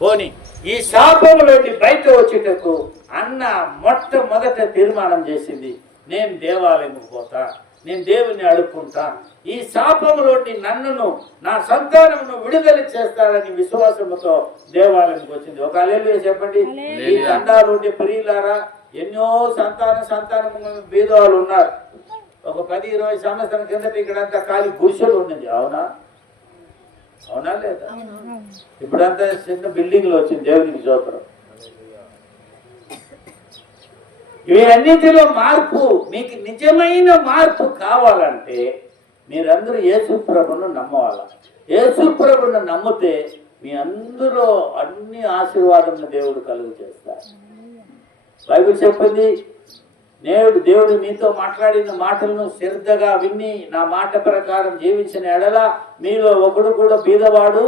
పోనీ ఈ శాపంలోని బయట వచ్చేటకు అన్న మొట్టమొదట తీర్మానం చేసింది, నేను దేవాలయంకు పోతా, నేను దేవుని అడుక్కుంటా, ఈ శాపంలోని నన్నును నా సంతానమును విడుదల చేస్తాడని విశ్వాసముతో దేవాలయంకి వచ్చింది. ఒక హల్లెలూయా చెప్పండి. ఈ తండాలుండే ప్రియులారా, ఎన్నో సంతానము బీదవాళ్ళు ఉన్నారు. ఒక 10-20 సంవత్సరం కిందట ఇక్కడంతా ఖాళీ గుడిసెలు ఉన్నది. అవునా లేదా? ఇప్పుడంతా చిన్న బిల్డింగ్లు వచ్చింది. దేవునికి స్తోత్రం. ఇవన్నిటిలో మార్పు, మీకు నిజమైన మార్పు కావాలంటే మీరందరూ యేసు ప్రభువును నమ్మవాలా. యేసు ప్రభువును నమ్మితే మీ అందరూ అన్ని ఆశీర్వాదములు దేవుడు కలుగు చేస్తారు. బైబిల్ చెప్పింది, దేవుడు మీతో మాట్లాడిన మాటలను శ్రద్ధగా విని నా మాట ప్రకారం జీవించిన ఎడల మీలో ఒకడు కూడా బీదవాడు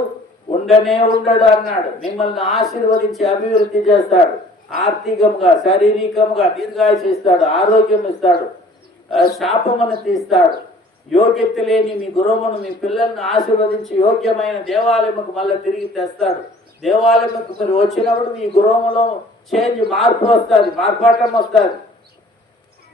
ఉండడు అన్నాడు. మిమ్మల్ని ఆశీర్వదించి అభివృద్ధి చేస్తాడు. ఆర్థికంగా, శారీరకంగా దీర్ఘాయుష్ ఇస్తాడు, ఆరోగ్యం ఇస్తాడు, శాపమును తీస్తాడు. యోగ్యత లేని మీ గురువును, మీ పిల్లల్ని ఆశీర్వదించి యోగ్యమైన దేవాలయముకు మళ్ళీ తిరిగి తెస్తాడు. దేవాలయముకు మీరు వచ్చినప్పుడు మీ గురువులో మార్పు వస్తుంది, మార్పాటం వస్తుంది,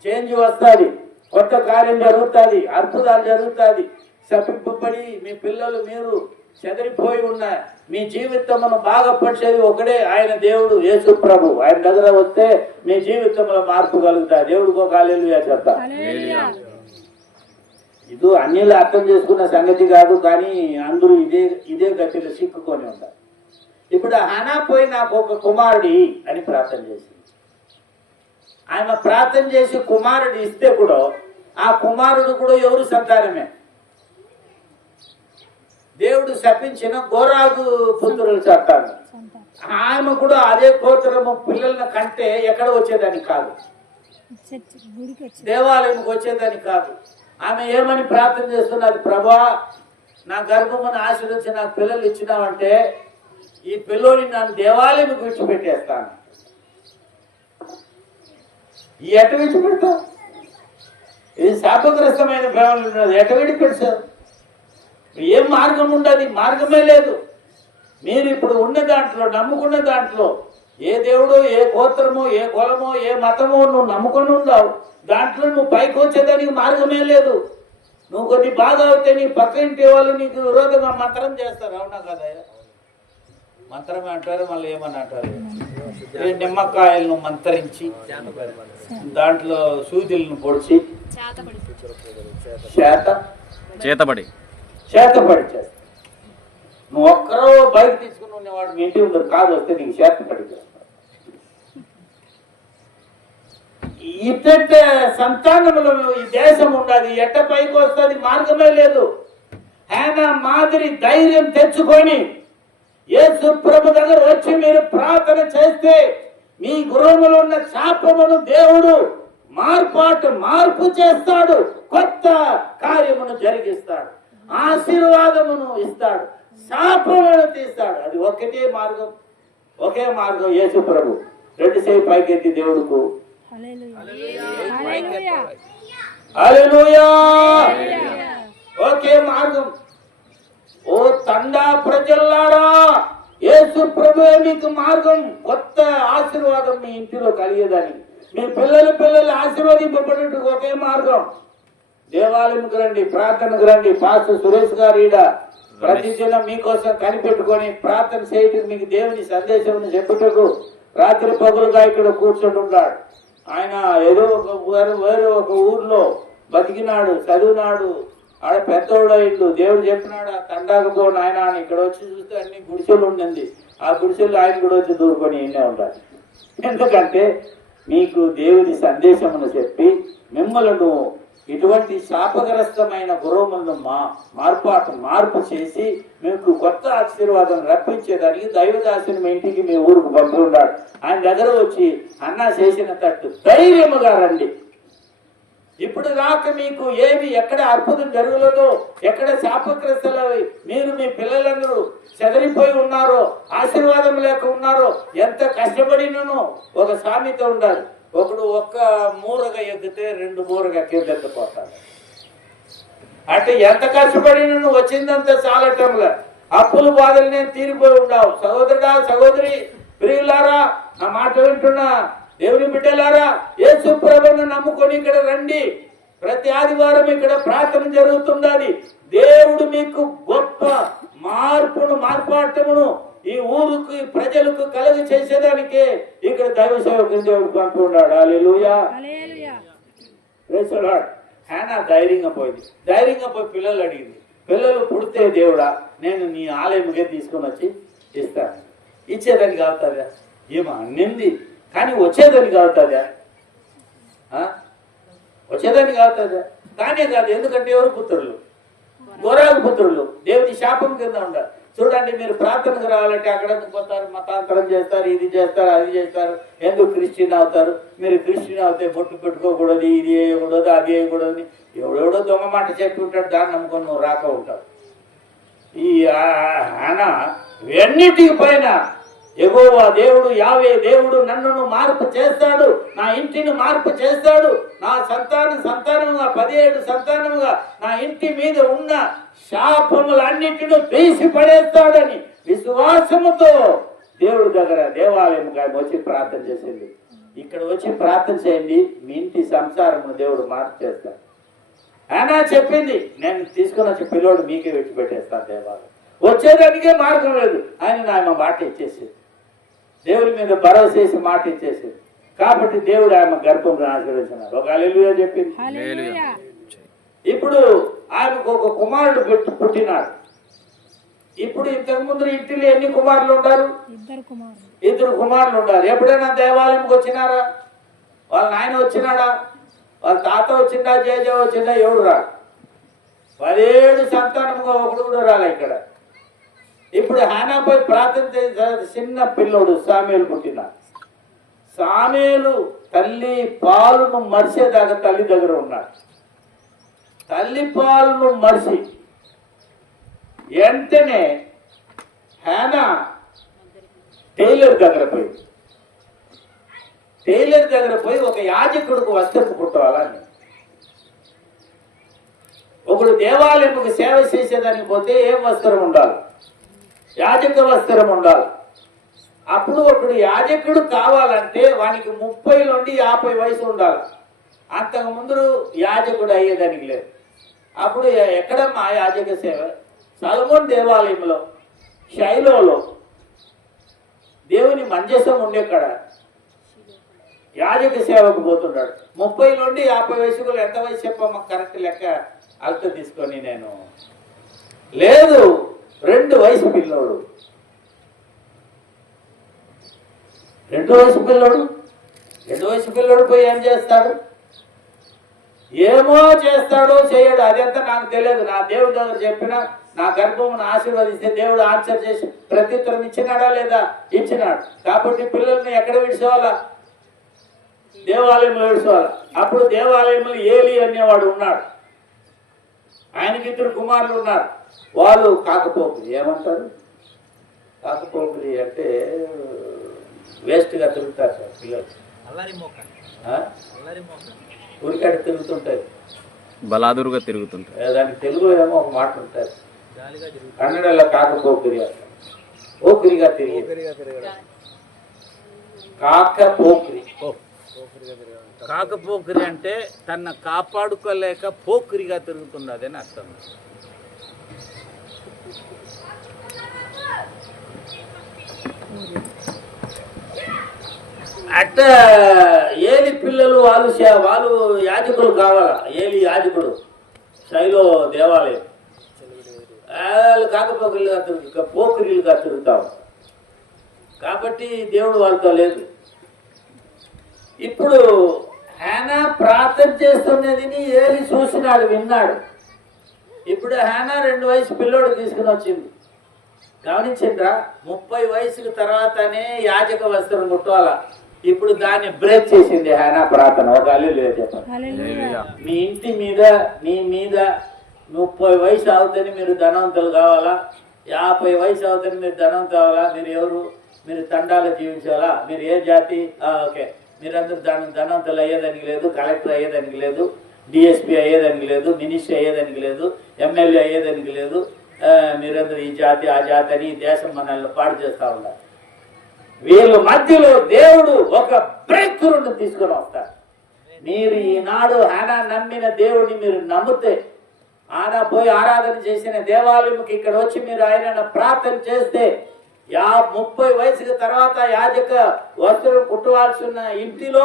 చేంజ్ వస్తుంది, కొత్త కార్యం జరుగుతుంది, అద్భుతాలు జరుగుతుంది. శపింపబడి మీ పిల్లలు మీరు చెదిరిపోయి ఉన్నాయి. మీ జీవితమును బాగుపరిచేది ఒకడే, ఆయన దేవుడు యేసు ప్రభు. ఆయన దగ్గర వస్తే మీ జీవితంలో మార్పు కలుగుతాయి. దేవుడికి ఒక హల్లెలూయా చెప్తా. ఇది అన్నిళ్ళు అర్థం చేసుకున్న సంగతి కాదు, కానీ అందరూ ఇదే గతిలో చిక్కుకొని ఉంటారు. ఇప్పుడు హనా పోయి నాకు ఒక కుమారుడి అని ప్రార్థన చేసింది. ఆయన ప్రార్థన చేసి కుమారుడు ఇస్తే కూడా ఆ కుమారుడు కూడా ఎవరు సంతానమే. దేవుడు శపించిన గోరాగు పుత్రులు చెప్తాను. ఆమె కూడా అదే గోత్రము పిల్లల కంటే ఎక్కడ వచ్చేదాన్ని కాదు, దేవాలయంకి వచ్చేదాన్ని కాదు. ఆమె ఏమని ప్రార్థన చేస్తున్నది? ప్రభా, నా గర్భమును ఆశీర్వదించి నాకు పిల్లలు ఇచ్చినావంటే ఈ పిల్లోని నన్ను దేవాలయం విడిచిపెట్టేస్తాను. ఎట విడిచిపెడతావు? ఇది శాపగ్రస్తమైన ప్రేమలు ఉన్నది. ఎట విడిపెడతావు? ఏం మార్గం ఉండదు, మార్గమే లేదు. మీరు ఇప్పుడు ఉన్న దాంట్లో, నమ్ముకున్న దాంట్లో, ఏ దేవుడు, ఏ గోత్రమో, ఏ కులమో, ఏ మతమో నువ్వు నమ్ముకొని ఉండవు. దాంట్లో నువ్వు పైకి వచ్చేదానికి మార్గమే లేదు. నువ్వు కొద్ది బాగా అవుతే నీ పక్క ఇంటి వాళ్ళు నీకు విరోధంగా మంత్రం చేస్తారు. అవునా కదా? మంత్రమే అంటారు, మళ్ళీ ఏమని అంటారు? నిమ్మకాయలను మంత్రించి దాంట్లో సూదులను పొడిచి చేతబడి చేస్తారు. నువ్వు ఒక్కరో బయట తీసుకుని ఉన్నవాడు మీ ఇంటి ఉండదు, కాదు వస్తే నీకు చేతబడి చేస్తాడు. ఇట్ట సంతానములో ఈ దేశం ఉండాలి. ఎట్ట పైకి వస్తుంది? మార్గమే లేదు. ఆయన మాదిరి ధైర్యం తెచ్చుకొని యేసు ప్రభు దగ్గర వచ్చి మీరు ప్రార్థన చేస్తే మీ గృహములో ఉన్న శాపమును దేవుడు మార్పు చేస్తాడు, కొత్త కార్యమును జరిగిస్తాడు, ఆశీర్వాదమును ఇస్తాడు, శాపమును తీస్తాడు. అది ఒకే మార్గం యేసు ప్రభు. 2 చేయి పైకెత్తి దేవుడుకు హల్లెలూయా. ఒకే మార్గం. ఓ తండా ప్రజల్లారా, యేసు ప్రభువే మీకు మార్గం, కొత్త ఆశీర్వాదం మీ ఇంటిలో కలిగేదని, మీ పిల్లలు ఆశీర్వదింపబడేందుకు ఒకే మార్గం. దేవాలయంకి రండి, ప్రార్థనకు రండి. పాస్టర్ సురేష్ గారు ఈడ ప్రతిదినం మీకోసం కనిపెట్టుకొని ప్రార్థన చేయటం, మీకు దేవుని సందేశం చెప్పుటకు రాత్రి పగులుగా ఇక్కడ కూర్చొని ఉన్నాడు. ఆయన ఏదో వేరే ఒక ఊర్లో బతికినాడు, చదివినాడు, ఆడ పెద్దోడు అయిండు. దేవుడు చెప్పినాడు ఆ తండాకు పో నాయన అని. ఇక్కడ వచ్చి చూస్తే అన్ని గుడిసెలు ఉండింది. ఆ గుడిసెలు ఆయన కూడా వచ్చి దూరుకొని ఇన్నే ఉండాలి. ఎందుకంటే మీకు దేవుని సందేశమును చెప్పి మిమ్మలను ఇటువంటి శాపగ్రస్తమైన గురువులను మార్పు చేసి మీకు కొత్త ఆశీర్వాదం రప్పించేదానికి దైవదాసుని మీ ఇంటికి మీ ఊరుకు పంపి ఉన్నాడు. ఆయన దగ్గర వచ్చి అన్నా చేసిన తట్టు ధైర్యముగా రండి. ఇప్పుడు దాకా మీకు ఏమి ఎక్కడ అద్భుతం జరగలేదో, ఎక్కడ శాపగ్రస్తలు మీరు మీ పిల్లలందరూ చెదరిపోయి ఉన్నారో, ఆశీర్వాదం లేక ఉన్నారో, ఎంత కష్టపడినను ఒక సామెత ఉండాలి. ఒకడు ఒక్క మూరగా ఎక్కితే 2 మూరగా కిందెత్తిపోతాడు. అంటే ఎంత కష్టపడినను వచ్చిందంత చాలటంలా అప్పులు బాధలు నేను తీరిపోయి ఉన్నావు. సహోదరుడా, సహోదరి, ప్రియులారా, నా మాట వింటున్నా దేవుని బిడ్డలారా, యేసు ప్రభువును నమ్ముకొని ఇక్కడ రండి. ప్రతి ఆదివారం ఇక్కడ ప్రార్థన జరుగుతున్నది. దేవుడు మీకు గొప్ప మార్పాటమును ఈ ఊరుకు ప్రజలకు కలుగు చేసేదానికే ఇక్కడ దైవ సేవకుని దేవుడు పంపి ఉన్నాడు. Hallelujah. Praise the Lord. Hannah ధైర్యంగా పోయింది. ధైర్యంగా పోయి పిల్లలు అడిగింది. పిల్లలు పుడితే దేవుడా నేను నీ ఆలయంకే తీసుకొని వచ్చి ఇస్తాను. ఇచ్చేదానికి అవుతుందా? ఏమో అన్నింది కానీ వచ్చేదానికి అవుతుందా? వచ్చేదానికి అవుతుందా? కానే కాదు. ఎందుకంటే ఎవరు పుత్రులు? గోరాగు పుత్రులు. దేవుని శాపం కింద ఉండాలి. చూడండి, మీరు ప్రార్థనకు రావాలంటే అక్కడ పోతారు, మతాంతరం చేస్తారు, ఇది చేస్తారు, అది చేస్తారు. ఎందుకు క్రిస్టియన్ అవుతారు? మీరు క్రిస్టియన్ అవుతే బొట్టు పెట్టుకోకూడదు, ఇది వేయకూడదు, అది వేయకూడదు. ఎవడెవడో దొంగ మాట చెప్పి ఉంటాడు, దాన్ని నమ్ముకొని నువ్వు రాక ఉంటావు. ఈ ఆయన ఎన్నిటికి పైన యెహోవా దేవుడు, యావే దేవుడు నన్ను మార్పు చేస్తాడు, నా ఇంటిని మార్పు చేస్తాడు, నా సంతానముగా 17 సంతానముగా నా ఇంటి మీద ఉన్న శాపములన్నిటిని తీసి పడేస్తాడని విశ్వాసముతో దేవుడి దగ్గర దేవాలయంగా వచ్చి ప్రార్థన చేసింది. ఇక్కడ వచ్చి ప్రార్థన చేయండి, మీ ఇంటి సంసారము దేవుడు మార్పు చేస్తాడు. ఆయన చెప్పింది, నేను తీసుకుని వచ్చి పిల్లోడు మీకే విడిచిపెట్టేస్తాను. దేవాలయం వచ్చేదానికే మార్గం లేదు. ఆయన ఆమె మాట ఇచ్చేసింది, దేవుడి మీద భరోసా చేసి మాట ఇచ్చేసింది. కాబట్టి దేవుడు ఆమె గర్భంలో ఆశీర్వదించినాడు. ఒక హల్లెలూయా చెప్పింది. ఇప్పుడు ఆమెకు ఒక కుమారుడు పుట్టినాడు. ఇప్పుడు ఇంతకు ముందు ఇంటిలో ఎన్ని కుమారులు ఉంటారు? 2 కుమారులు ఉండాలి. ఎప్పుడైనా దేవాలయంకి వచ్చినారా? వాళ్ళ నాయన వచ్చినాడా? వాళ్ళ తాత వచ్చిందా? జేజ వచ్చిందా? ఎవడు రా? 17 సంతానముగా ఒకడు కూడా రాలే ఇక్కడ. ఇప్పుడు హానాపై ప్రార్థన చేసిన చిన్న పిల్లోడు సామేలు పుట్టినాడు. సామేలు తల్లి పాలును మరిసేదాకా తల్లి దగ్గర ఉన్నాడు. తల్లి పాలును మరిసి వెంటనే హానా టైలర్ దగ్గర పోయి ఒక యాజకుడికి వస్త్రపు కుట్టాలని. ఒకడు దేవాలయంకు సేవ చేసేదానికి పోతే ఏం వస్త్రం ఉండాలి? యాజక వస్త్రం ఉండాలి. అప్పుడు ఒకడు యాజకుడు కావాలంటే వానికి 30 నుండి 50 వయసు ఉండాలి. అంతకు ముందు యాజకుడు అయ్యేదానికి లేదు. అప్పుడు ఎక్కడమ్మా యాజక సేవ? సొలొమోను దేవాలయంలో షైలోలో దేవుని మంజసం ఉండే కాడ యాజక సేవకు పోతున్నాడు. 30 నుండి 50 వయసులో ఎంత వయసు చెప్పమ్మా? కరెక్ట్ లెక్క అలత తీసుకొని నేను లేదు 2 వయసు పిల్లోడు. 2 వయసు పిల్లోడు పోయి ఏం చేస్తాడు? ఏమో చేస్తాడో చేయడు, అదంతా నాకు తెలియదు. నా దేవుడి దగ్గర చెప్పిన నా గర్భమును ఆశీర్వదిస్తే దేవుడు ఆన్సర్ చేసి ప్రత్యుత్తరం ఇచ్చినాడా లేదా? ఇచ్చినాడు. కాబట్టి పిల్లల్ని ఎక్కడ విడిచేవాళ్ళ? దేవాలయంలో విడిచేవాళ్ళ. అప్పుడు దేవాలయంలో ఏలి అనేవాడు ఉన్నాడు. ఆయనకి 2 కుమారులు ఉన్నారు. వాళ్ళు కాకపోకులు. ఏమంటారు? కాకపోకులు అంటే వేస్ట్గా తిరుగుతారు సార్ పిల్లలు. ఊరికాడ తిరుగుతుంటారు, బలాదురుగా తిరుగుతుంటారు. దానికి తెలుగులో ఏమో ఒక మాట ఉంటుంది, కన్నడలో కాక పోకిరి అంటారు. పోకిరిగా తిరిగి కాక పోకిరి. కాకపోకిరి అంటే తన కాపాడుకోలేక పోకిరిగా తిరుగుతున్నది అని అర్థం. అట్ట ఏలి పిల్లలు వాళ్ళు యాజకులు కావాలా. ఏలి యాజకుడు శైలో దేవాలయం వాళ్ళు పోకిరీలుగా తిరుగుతాం. కాబట్టి దేవుడు వాళ్ళతో లేదు. ఇప్పుడు హేనా ప్రార్థన చేస్తున్నది ఏలి చూసినాడు, విన్నాడు. ఇప్పుడు హేనా 2 వయసు పిల్లోడు తీసుకుని వచ్చింది. గమనించిండ్రా? 30 వయసుకు తర్వాతనే యాజక వస్త్రం ముట్టాలా. ఇప్పుడు దాన్ని బ్రేక్ చేసింది హేనా ప్రార్థన. ఒక హల్లెలూయా చెప్పండి. మీ ఇంటి మీద మీ మీద 30 వయసు అవుతుంది మీరు ధనవంతులు కావాలా, 50 వయసు అవుతుంది మీరు ధనవంతులు కావాలా, మీరు ఎవరు, మీరు తండాలు జీవించాలా, మీరు ఏ జాతి, ఓకే, మీరందరూ ధనవంతులు అయ్యేదానికి లేదు, కలెక్టర్ అయ్యేదానికి లేదు, డిఎస్పీ అయ్యేదానికి లేదు, మినిస్టర్ అయ్యేదానికి లేదు, ఎమ్మెల్యే అయ్యేదానికి లేదు, మీరందరూ ఈ జాతి ఆ జాతి అని ఈ దేశం మనల్ని పాడు చేస్తూ ఉన్నారు. వీళ్ళ మధ్యలో దేవుడు ఒక బ్రేక్ త్రూను తీసుకొని వస్తాడు. మీరు ఈనాడు ఆయన నమ్మిన దేవుడిని మీరు నమ్మితే, ఆయన పోయి ఆరాధన చేసిన దేవాలయంకి ఇక్కడ వచ్చి మీరు ఆయన ప్రార్థన చేస్తే 30 వయసుల తర్వాత యాజక వస్త్రం కుట్టవలసి ఉన్న ఇంటిలో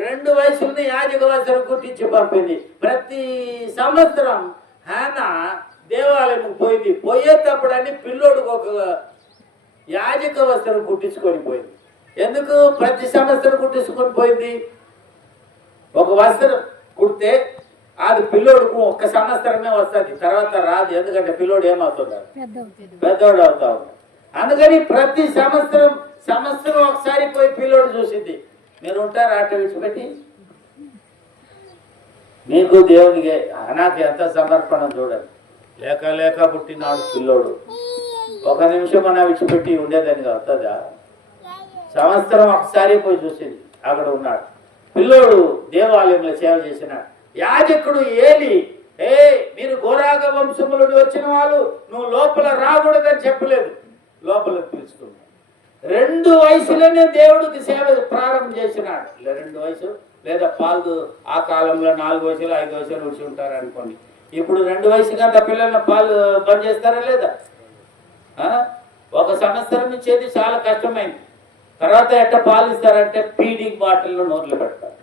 2 వయసులని యాజక వస్త్రం కుట్టించి పంపింది. ప్రతి సంవత్సరం ఆయన దేవాలయం పోయింది. పోయేటప్పుడు అని పిల్లోడికి ఒక యాజక వస్త్రం కుట్టించుకొని పోయింది. ఎందుకు ప్రతి సంవత్సరం కుట్టించుకొని పోయింది? ఒక వస్త్రం కుడితే అది పిల్లోడుకు 1 సంవత్సరమే వస్తుంది, తర్వాత రాదు. ఎందుకంటే పిల్లోడు ఏమవుతున్నాడు, పెద్దోడు అవుతా ఉన్నాడు. అందుకని ప్రతి సంవత్సరం ఒకసారి పోయి పిల్లోడు చూసింది. మీరు ఉంటారు అట్ట విడిచిపెట్టి? మీకు దేవునికి నాకు ఎంత సమర్పణ చూడండి. లేక పుట్టినాడు పిల్లోడు. 1 నిమిషం అన్న విడిచిపెట్టి ఉండేదని అవుతుందా? సంవత్సరం ఒకసారి పోయి చూసింది. అక్కడ ఉన్నాడు పిల్లోడు, దేవాలయంలో సేవ చేసినాడు. యాజకుడు ఏలి, మీరు గోరాగ వంశములు వచ్చిన వాళ్ళు, నువ్వు లోపల రాకూడదని చెప్పలేదు, లోపల పిలుచుకున్నాడు. 2 వయసులోనే దేవుడికి సేవ ప్రారంభం చేసినాడు. 2 వయసు లేదా పాలు ఆ కాలంలో 4 వయసులు 5 వయసులు వచ్చి ఉంటారు అనుకోండి. ఇప్పుడు 2 వయసు కంటే పిల్లల పాలు బంద్ చేస్తారా లేదా? 1 సంవత్సరం ఇచ్చేది చాలా కష్టమైంది. తర్వాత ఎట్ట పాలు ఇస్తారంటే ఫీడింగ్ బాటిల్లో నోట్లు పెడతారు.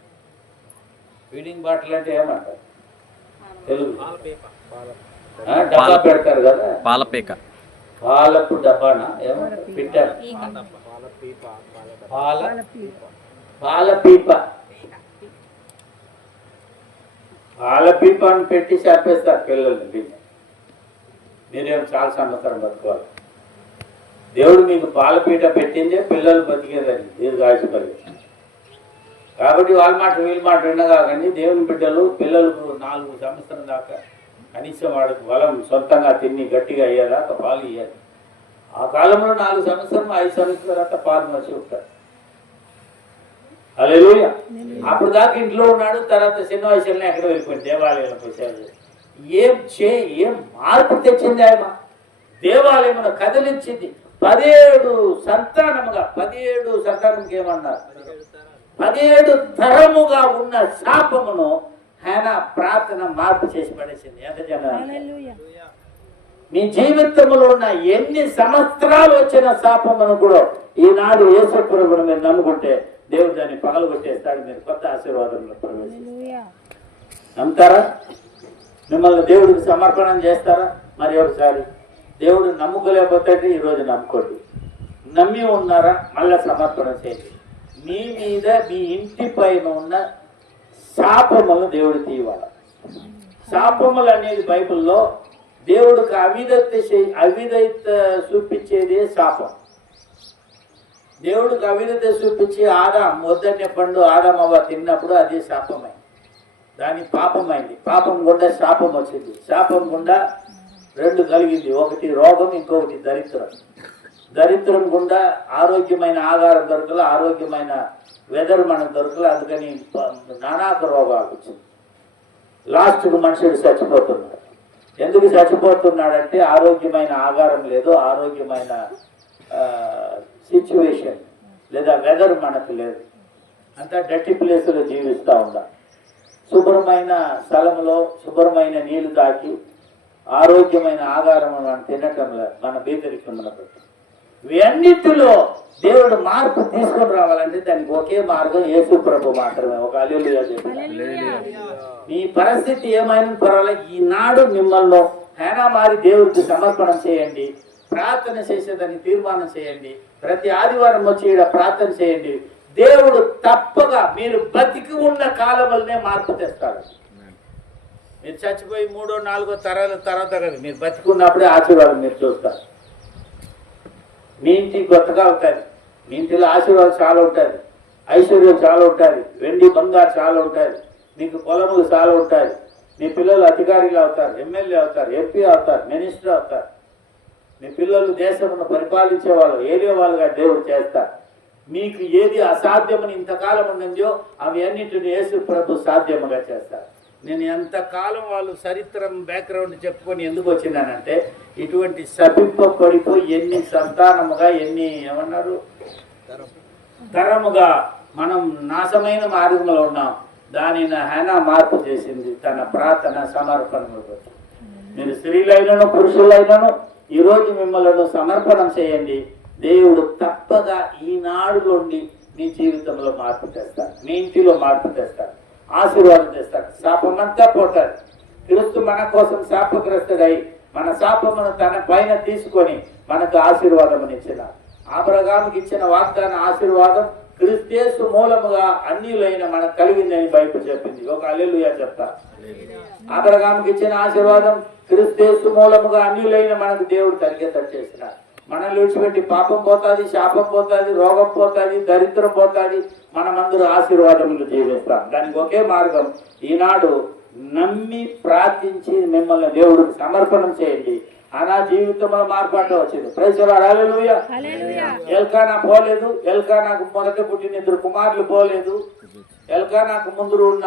ఫీడింగ్ బాటిల్ అంటే ఏమంటారు తెలుగు? డబ్బా పెడతారు కదా, పాలపు డబ్బానా ఏమంటారు? పెట్టారు పాల పీప అని పెట్టి చేపేస్తారు పిల్లల్ని. మీరేం చాలా సంవత్సరం బతుకోవాలి. దేవుడు మీకు పాలపీట పెట్టిందే పిల్లలు బతికేదని దీర్ఘాయుష్పరి. కాబట్టి వాళ్ళ మాట వీళ్ళ మాట వినగాకండి. దేవుని బిడ్డలు పిల్లలకు 4 సంవత్సరం దాకా కనీసం వాడికి బలం సొంతంగా తిని గట్టిగా అయ్యేదాకా పాలు ఇవ్వాలి. ఆ కాలంలో 4 సంవత్సరం 5 సంవత్సరాల తర్వాత పాలు మసి ఉంటాడు. హల్లెలూయా. అప్పుడు దాకా ఇంట్లో ఉన్నాడు. తర్వాత చిన్న వయసులోనే ఎక్కడ వెళ్ళిపోయింది, దేవాలయంలో సేవ చేసి ఏం మార్పు తెచ్చింది ఆయన. దేవాలయమును కదిలించింది. 17 సంతానముగా, 17 సంతానంకి ఏమన్నారు, 17 తరముగా ఉన్న శాపమును ఆయన ప్రార్థన మార్పు చేసి పడేసింది. ఎంత జనాలు మీ జీవితంలో ఉన్న ఎన్ని సంవత్సరాలు వచ్చిన శాపమును కూడా ఈనాడు యేసు ప్రభువును మీరు నమ్ముకుంటే దేవుడు దాన్ని పగలగొట్టేస్తాడు. మీరు కొత్త ఆశీర్వాదంలో ప్రవేశిస్తారు. నమ్ముతారా? మిమ్మల్ని దేవుడికి సమర్పణం చేస్తారా? మరి ఒకసారి దేవుడు నమ్ముకోలేకపోతే ఈరోజు నమ్ముకోండి. నమ్మి ఉన్నారా? మళ్ళా సమర్పణ చేయండి. మీ మీద మీ ఇంటి పైన ఉన్న శాపములను దేవుడు తీయాలి. శాపములు అనేది బైబిల్లో దేవుడికి అవిధేయత చూపించేదే శాపం. దేవుడికి అవిధేయత చూపించి ఆదాం వద్దనే పండు ఆదామవ్వ తిన్నప్పుడు అది శాపమైంది. దాని పాపమైంది. పాపం గుండా శాపం వచ్చింది. శాపం గుండా 2 కలిగింది. ఒకటి రోగం, ఇంకొకటి దరిద్రం. దరిద్రం గుండా ఆరోగ్యమైన ఆహారం దొరకల, ఆరోగ్యమైన వెదర్ మనకు దొరకల. అందుకని నానాక రోగాలు వచ్చింది. లాస్ట్కు మనుషుడు చచ్చిపోతున్నాడు. ఎందుకు చచ్చిపోతున్నాడంటే ఆరోగ్యమైన ఆహారం లేదు, ఆరోగ్యమైన సిచ్యువేషన్ లేదా వెదర్ మనకు లేదు, అంతా డర్టీ ప్లేస్లో జీవిస్తూ ఉందా. శుభ్రమైన స్థలంలో శుభ్రమైన నీళ్లు తాకి ఆరోగ్యమైన ఆహారం మనం తినటం లేదు, మన బీదరికం మనకు. ఇవన్నిటిలో దేవుడు మార్పు తీసుకొని రావాలంటే దానికి ఒకే మార్గం యేసు ప్రభు మాత్రమే. ఒక హల్లెలూయా చెప్పండి. మీ పరిస్థితి ఏమైనా పర్వాలేదు, ఈనాడు మిమ్మల్ని హేనా మారి దేవుడికి సమర్పణం చేయండి, ప్రార్థన చేసేదాన్ని తీర్మానం చేయండి. ప్రతి ఆదివారం వచ్చి ఈడ ప్రార్థన చేయండి. దేవుడు తప్పగా మీరు బతికి ఉన్న కాలంలోనే మార్పు తెస్తాడు. మీరు చచ్చిపోయి 3వ 4వ తరాల తర్వాత కదా, మీరు బతికున్నప్పుడే ఆశీర్వాదం మీరు చూస్తారు. మీ ఇంటికి కొత్తగా ఉంటుంది, మీ ఇంటిలో ఆశీర్వాదం చాలా ఉంటుంది, ఐశ్వర్యం చాలా ఉంటుంది, వెండి బంగారు చాలా ఉంటుంది, మీకు పొలములు చాలా ఉంటుంది, మీ పిల్లలు అధికారులు అవుతారు, ఎమ్మెల్యే అవుతారు, ఎంపీ అవుతారు, మినిస్టర్ అవుతారు, మీ పిల్లలు దేశమును పరిపాలించే వాళ్ళు, ఏరియా వాళ్ళుగా దేవుడు చేస్తారు. మీకు ఏది అసాధ్యమని ఇంతకాలం ఉన్నదో అవి అన్నింటిని యేసు ప్రభు సాధ్యముగా చేస్తారు. నేను ఎంతకాలం వాళ్ళు చరిత్రం బ్యాక్గ్రౌండ్ చెప్పుకొని ఎందుకు వచ్చినానంటే, ఇటువంటి శపింపబడిపోయి ఎన్ని సంతానముగా ఎన్ని ఏమన్నారు తరముగా మనం నాశమైన మార్గంలో ఉన్నాం. దానిని హేనా మార్పు చేసింది తన ప్రార్థన సమర్పణలో. మీరు స్త్రీలైనను పురుషులైనను ఈరోజు మిమ్మల్ని సమర్పణం చేయండి. దేవుడు తప్పగా ఈనాడు నుండి మీ జీవితంలో మార్పు తెస్తాడు, మీ ఇంటిలో మార్పు తెస్తాడు, ఆశీర్వాదం తెస్తాడు. శాపమంతా పోతాడు. క్రీస్తు మన కోసం శాపగ్రస్తుడై మన శాపమును తన పైన తీసుకొని మనకు ఆశీర్వాదం ఇచ్చిన అబ్రహాముకి ఇచ్చిన వాగ్దాన ఆశీర్వాదం క్రీస్తు మూలముగా అన్యులైన మనకు కలిగిందని బైబిల్ చెప్పింది. ఒక హల్లెలూయా చెప్తా. అబ్రహాముకి ఇచ్చిన ఆశీర్వాదం క్రీస్తు మూలముగా అన్యులైన మనకు దేవుడు తరిగేటట్టు చేసిన. మనల్ని విడిచిపెట్టి పాపం పోతుంది, శాపం పోతుంది, రోగం పోతుంది, దరిద్రం పోతుంది. మనమందరూ ఆశీర్వాదములు జీవిస్తాం. దానికి ఒకే మార్గం, ఈనాడు నమ్మి ప్రార్థించి మిమ్మల్ని దేవుడికి సమర్పణం చేయండి. అనా జీవితంలో మార్పాటు వచ్చింది. Praise the Lord. Hallelujah. Elkanah పోలేదు, ఎల్కానాకు మొదట పుట్టిన 2 కుమారులు పోలేదు, ఎల్కానాకు ముందు ఉన్న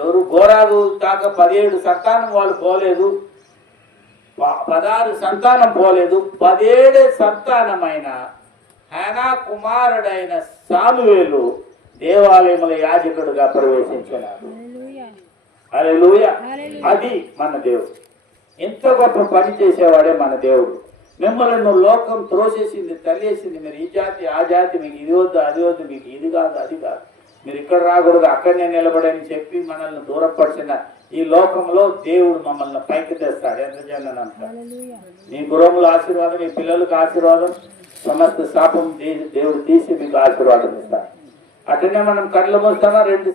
ఎవరు గోరాగు కాక 17 సంతానం వాళ్ళు పోలేదు, 16 సంతానం పోలేదు. 17 సంతానమైన హేనా కుమారుడైన సామువేలు దేవాలయముల యాజకుడుగా ప్రవేశించినాడు. హల్లెలూయా. అది మన దేవుడు. ఎంత గొప్ప పని చేసేవాడే మన దేవుడు. మిమ్మల్ని లోకం త్రోసేసింది, తల్లేసింది. మీరు ఈ జాతి ఆ జాతి, మీకు ఇది వద్దు అది వద్దు, మీకు ఇది కాదు అది కాదు, మీరు ఇక్కడ రాకూడదు అక్కడనే నిలబడని చెప్పి మనల్ని దూరపరిచిన ఈ లోకంలో దేవుడు మమ్మల్ని పైకి తెస్తాడు. ఎంత జనంతా మీ గృహముల ఆశీర్వాదం, మీ పిల్లలకు ఆశీర్వాదం, సమస్త శాపం దేవుడు తీసి మీకు ఆశీర్వాదం ఇస్తాడు. అట్లనే మనం కళ్ళు మూస్తామా 2